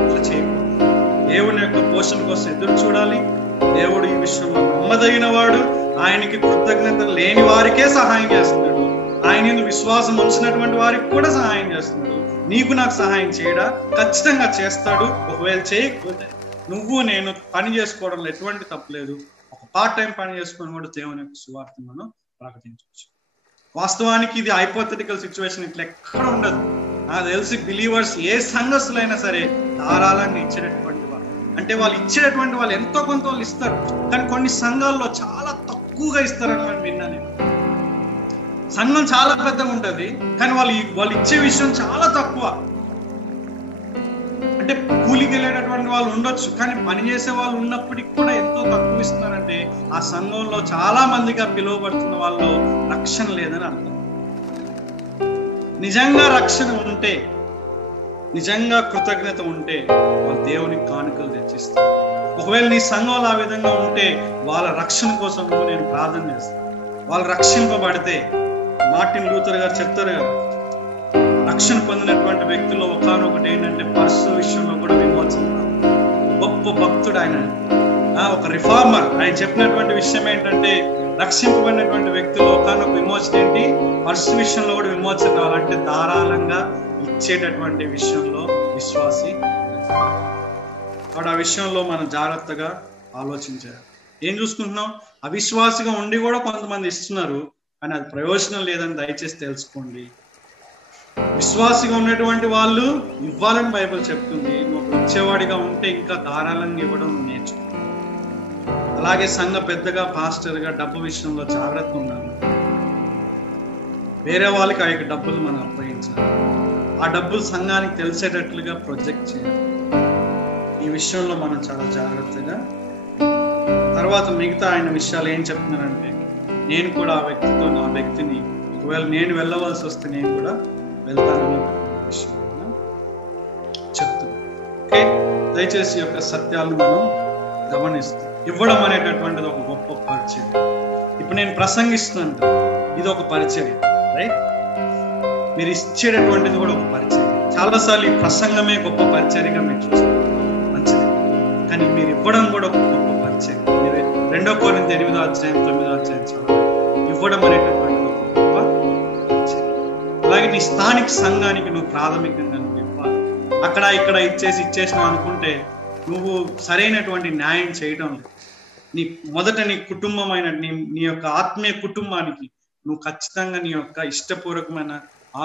ఇట్లా చేయకూడదు. దేవుని యొక్క పోషణ కోసం ఎదురు చూడాలి. దేవుడు ఈ విషయంలో నమ్మదగిన వాడు. ఆయనకి కృతజ్ఞత లేని వారికే సహాయం చేస్తున్నాడు. ఆయన విశ్వాసం ఉంచినటువంటి వారికి కూడా సహాయం చేస్తున్నాడు. నీకు నాకు సహాయం చేయడా? ఖచ్చితంగా చేస్తాడు. ఒకవేళ చేయకపోతే నువ్వు నేను పని చేసుకోవడంలో ఎటువంటి తప్పులేదు. ఒక పార్ట్ టైం పని చేసుకొని కూడా దేవుని యొక్క సువార్తను మనం ప్రకటించవచ్చు. వాస్తవానికి ఇది హైపోథెటికల్ సిచ్యువేషన్, ఇట్లా ఎక్కడ ఉండదు. నాకు తెలిసి బిలీవర్స్ ఏ సంఘస్థులైనా సరే ధారాళంగా ఇచ్చేటటువంటి వాళ్ళు, అంటే వాళ్ళు ఇచ్చేటటువంటి వాళ్ళు ఎంతో కొంత వాళ్ళు ఇస్తారు, కానీ కొన్ని సంఘాల్లో చాలా తక్కువగా ఇస్తారని మనం విన్నా నేను. సంఘం చాలా పెద్దగా ఉంటది, కానీ వాళ్ళు ఇచ్చే విషయం చాలా తక్కువ. అంటే కూలికి వెళ్ళేటటువంటి వాళ్ళు ఉండొచ్చు, కానీ పని చేసే వాళ్ళు ఉన్నప్పటికీ కూడా ఎంతో తక్కువ ఇస్తున్నారంటే ఆ సంఘంలో చాలా మందిగా పిలువబడుతున్న వాళ్ళు రక్షణ లేదని అర్థం. నిజంగా రక్షణ ఉంటే, నిజంగా కృతజ్ఞత ఉంటే వాళ్ళు దేవునికి కానుకలు తెచ్చిస్తారు. ఒకవేళ నీ సంఘంలో ఆ విధంగా ఉంటే వాళ్ళ రక్షణ కోసం నేను ప్రార్థన చేస్తాను. వాళ్ళు రక్షింపబడితే, మార్టిన్ లూథర్ గారు చెప్తారు కదా, రక్షణ పొందినటువంటి వ్యక్తుల్లో ఒకనొకటి ఏంటంటే పరిస్థితుల విషయంలో కూడా విమోచన. గొప్ప భక్తుడు ఆయన, ఒక రిఫార్మర్. ఆయన చెప్పినటువంటి విషయం ఏంటంటే రక్షింపబడినటువంటి వ్యక్తులు ఒకనొక విమోచన ఏంటి? పరిస్థితి విషయంలో కూడా విమోచన కావాలంటే ధారాళంగా ఇచ్చేటటువంటి విషయంలో విశ్వాసి. కాబట్టి ఆ విషయంలో మనం జాగ్రత్తగా ఆలోచించాలి. ఏం చూసుకుంటున్నాం? అవిశ్వాసిగా ఉండి కూడా కొంతమంది ఇస్తున్నారు, కానీ అది ప్రయోజనం లేదని దయచేసి తెలుసుకోండి. విశ్వాసిగా ఉన్నటువంటి వాళ్ళు ఇవ్వాలని బైబిల్ చెప్తుంది. నువ్వు ఇచ్చేవాడిగా ఉంటే ఇంకా ధారాళంగా ఇవ్వడం నేర్చుకో. అలాగే సంఘ పెద్దగా పాస్టర్గా డబ్బు విషయంలో జాగ్రత్త ఉండాలి. వేరే వాళ్ళకి ఆ యొక్క డబ్బులు మనం అప్పగించాలి. ఆ డబ్బులు సంఘానికి తెలిసేటట్లుగా ప్రొజెక్ట్ చేయాలి. ఈ విషయంలో మనం చాలా జాగ్రత్తగా. తర్వాత మిగతా ఆయన విషయాలు ఏం చెప్తున్నారంటే, నేను కూడా ఆ వ్యక్తితో నా వ్యక్తిని ఒకవేళ నేను వెళ్ళవలసి వస్తే నేను కూడా వెళ్తానని విషయం చెప్తాను. ఓకే, దయచేసి ఈ యొక్క సత్యాలను మనం గమనిస్తాం. ఇవ్వడం అనేటటువంటిది ఒక గొప్ప పరిచయం. ఇప్పుడు నేను ప్రసంగిస్తున్నాను, ఇది ఒక పరిచయం, రైట్? మీరు ఇచ్చేటటువంటిది కూడా ఒక పరిచయం. చాలాసార్లు ఈ ప్రసంగమే గొప్ప పరిచర్యగా మీరు చూస్తారు, మంచిది. కానీ మీరు ఇవ్వడం కూడా ఒక గొప్ప పరిచయం. మీరు 2 కొరింథీ 8:9 చదవాలి. ఇవ్వడం అనేటటువంటి ఒక గొప్ప పరిచర్య. అలాగే నీ స్థానిక సంఘానికి నువ్వు ప్రాథమికంగా నువ్వు ఇవ్వాలి. అక్కడ ఇక్కడ ఇచ్చేసినావు అనుకుంటే నువ్వు సరైనటువంటి న్యాయం చేయడం లేదు. మొదట నీ కుటుంబమైన నీ యొక్క ఆత్మీయ కుటుంబానికి నువ్వు ఖచ్చితంగా నీ యొక్క ఇష్టపూర్వకమైన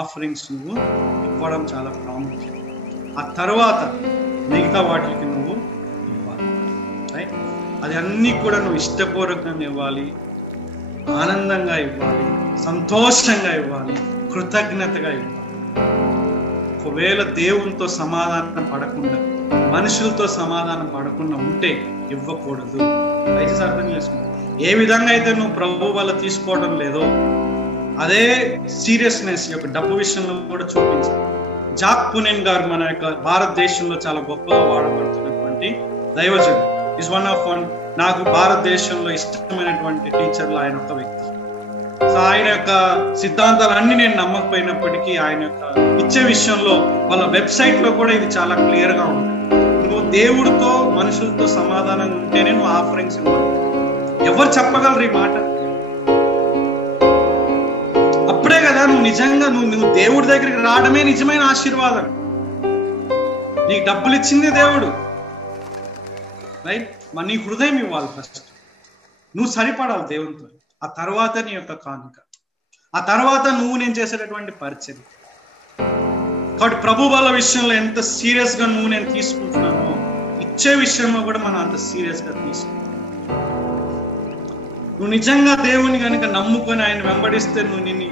ఆఫరింగ్స్ నువ్వు ఇవ్వడం చాలా ప్రాముఖ్యం. ఆ తర్వాత మిగతా వాటికి నువ్వు ఇవ్వాలి. రైట్? అది అన్నీ కూడా నువ్వు ఇష్టపూర్వకంగా ఇవ్వాలి, ఆనందంగా ఇవ్వాలి, సంతోషంగా ఇవ్వాలి, కృతజ్ఞతగా ఇవ్వాలి. ఒకవేళ దేవునితో సమాధానం పడకుండా, మనుషులతో సమాధానం పడకుండా ఉంటే ఇవ్వకూడదు. దయచేసి అర్థం చేసుకుంటా. ఏ విధంగా అయితే నువ్వు ప్రభు వల్ల తీసుకోవడం లేదో అదే సీరియస్నెస్ యొక్క డబ్బు విషయంలో కూడా చూపించాలి. జాక్ పునెన్ గారు మన యొక్క భారతదేశంలో చాలా గొప్పగా వాడబడుతున్నటువంటి దైవజనుడు. ఈజ్ నాకు భారతదేశంలో ఇష్టమైనటువంటి టీచర్లు ఆయన ఒక వ్యక్తి. సో ఆయన యొక్క సిద్ధాంతాలన్నీ నేను నమ్మకపోయినప్పటికీ ఆయన యొక్క ఇచ్చే విషయంలో వాళ్ళ వెబ్సైట్ లో కూడా ఇది చాలా క్లియర్ గా ఉంటుంది. నువ్వు దేవుడితో మనుషులతో సమాధానంగా ఉంటేనే నువ్వు ఆఫరింగ్స్ ఇవ్వాలి. ఎవరు చెప్పగలరు ఈ మాట? అప్పుడే కదా నువ్వు నిజంగా నువ్వు దేవుడి దగ్గరికి రావడమే నిజమైన ఆశీర్వాదం. నీకు డబ్బులు ఇచ్చింది దేవుడు, రైట్? మరి నీ హృదయం ఇవ్వాలి ఫస్ట్. నువ్వు సరిపడాలి దేవునితో. ఆ తర్వాత నీ యొక్క కానుక, ఆ తర్వాత నువ్వు నేను చేసేటటువంటి పరిచయం. కాబట్టి ప్రభు వాళ్ళ విషయంలో ఎంత సీరియస్ గా నువ్వు నేను తీసుకుంటున్నానో ఇచ్చే విషయంలో కూడా మనం అంత సీరియస్ గా తీసుకుంటాం. నువ్వు నిజంగా దేవుని కనుక నమ్ముకొని ఆయన వెంబడిస్తే నిన్ను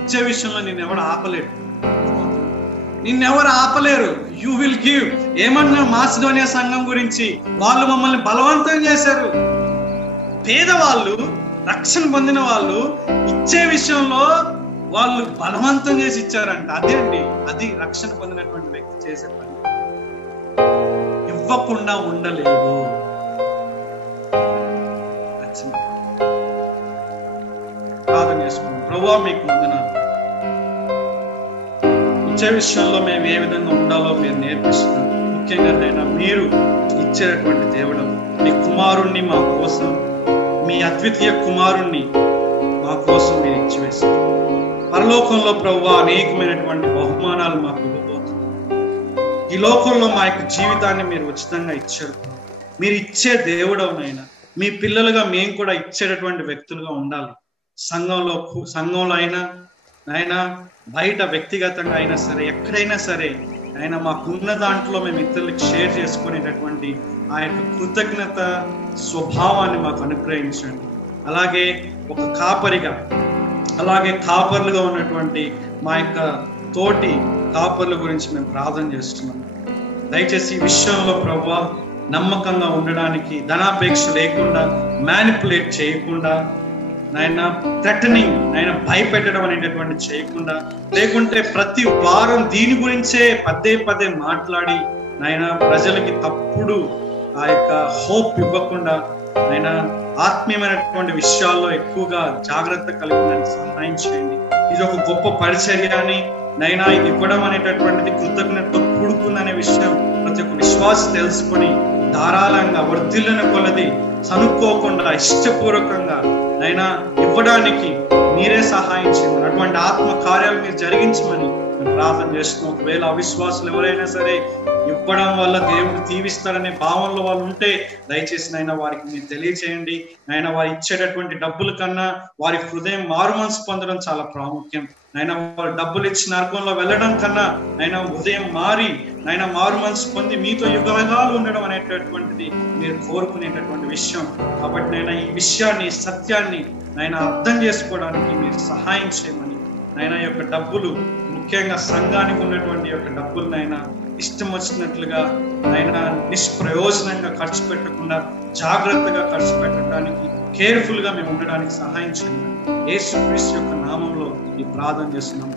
ఇచ్చే విషయంలో నిన్నెవరు ఆపలేరు. నిన్నెవరు ఆపలేరు. You will give. ఏమన్నా మాసిడోనియా సంఘం గురించి, వాళ్ళు మమ్మల్ని బలవంతం చేశారు. పేదవాళ్ళు, రక్షణ పొందిన వాళ్ళు ఇచ్చే విషయంలో వాళ్ళు బలవంతం చేసి ఇచ్చారంట. అదే అండి, అది రక్షణ పొందినటువంటి వ్యక్తి చేసే పని. ఇవ్వకుండా ఉండలేదు. ప్రార్థన చేసుకున్నాం. ప్రభువా మీకు వందనాలు. ఇచ్చే విషయంలో మేము ఏ విధంగా ఉండాలో మీరు నేర్పిస్తున్నారు. ముఖ్యంగా నైనా మీరు ఇచ్చేటటువంటి దేవుడు, మీ కుమారుణ్ణి మా కోసం, మీ అద్వితీయ కుమారుణ్ణి మా కోసం మీరు ఇచ్చివేస్తారు. పరలోకంలో ప్రభువా అనేకమైనటువంటి బహుమానాలు మాకు ఇవ్వబోతున్నారు. ఈ లోకంలో మా యొక్క జీవితాన్ని మీరు ఉచితంగా ఇచ్చారు. మీరు ఇచ్చే దేవుడవునైనా మీ పిల్లలుగా మేము కూడా ఇచ్చేటటువంటి వ్యక్తులుగా ఉండాలి. సంఘంలో అయినా బయట వ్యక్తిగతంగా అయినా సరే, ఎక్కడైనా సరే ఆయన మాకున్న దాంట్లో మేము ఇతరులకు షేర్ చేసుకునేటటువంటి ఆ యొక్క కృతజ్ఞత స్వభావాన్ని మాకు అనుగ్రహించండి. అలాగే ఒక కాపరిగా, అలాగే కాపర్లుగా ఉన్నటువంటి మా యొక్క తోటి కాపర్ల గురించి మేము ప్రార్థన చేస్తున్నాం. దయచేసి ఈ విషయంలో ప్రభువా నమ్మకంగా ఉండడానికి, ధనాపేక్ష లేకుండా, మ్యానిపులేట్ చేయకుండా, నాయన థ్రెటనింగ్, నాయన భయపెట్టడం అనేటటువంటి చేయకుండా, లేకుంటే ప్రతి వారం దీని గురించే పదే మాట్లాడి నాయన ప్రజలకి తప్పుడు ఆ యొక్క హోప్ ఇవ్వకుండా, నాయన ఆత్మీయమైనటువంటి విషయాల్లో ఎక్కువగా జాగ్రత్త కలిగి సహాయం చేయండి. ఇది ఒక గొప్ప పరిచర్య అని నైనా ఇది ఇవ్వడం అనేటటువంటిది కృతజ్ఞతతో కూడుకుందనే విషయం ప్రతి ఒక్క విశ్వాసి తెలుసుకొని ధారాళంగా వర్ధిల్లిన కొలది సనుక్కోకుండా ఇష్టపూర్వకంగా నైనా ఇవ్వడానికి మీరే సహాయం చేయమని, అటువంటి ఆత్మ కార్యాలు మీరు జరిగించమని మేము ప్రార్థన చేస్తున్నాం. ఒకవేళ అవిశ్వాసులు ఎవరైనా సరే ఇవ్వడం వల్ల దేవుడు దీవిస్తారనే భావనలో వాళ్ళు ఉంటే దయచేసి నైనా వారికి మీరు తెలియచేయండి. నైనా వారు ఇచ్చేటటువంటి డబ్బుల కన్నా వారి హృదయం మారుమనసు పొందడం చాలా ప్రాముఖ్యం. నైనా వారు డబ్బులు ఇచ్చి నరకంలో వెళ్ళడం కన్నా నైనా ఉదయం మారి నైనా మారు మనసు పొంది మీతో యుగాలు ఉండడం అనేటటువంటిది మీరు కోరుకునేటటువంటి విషయం. కాబట్టి నైనా ఈ విషయాన్ని, సత్యాన్ని నైనా అర్థం చేసుకోవడానికి మీరు సహాయం చేయమని, నైనా యొక్క డబ్బులు, ముఖ్యంగా సంఘానికి ఉన్నటువంటి యొక్క డబ్బులనైనా ఇష్టం వచ్చినట్లుగా నైనా నిష్ప్రయోజనంగా ఖర్చు పెట్టకుండా జాగ్రత్తగా ఖర్చు పెట్టడానికి, కేర్ఫుల్ గా మేము ఉండడానికి సహాయం చేయండి. యేసుక్రీస్తు యొక్క నామంలో ఈ ప్రార్థన చేస్తున్నాం.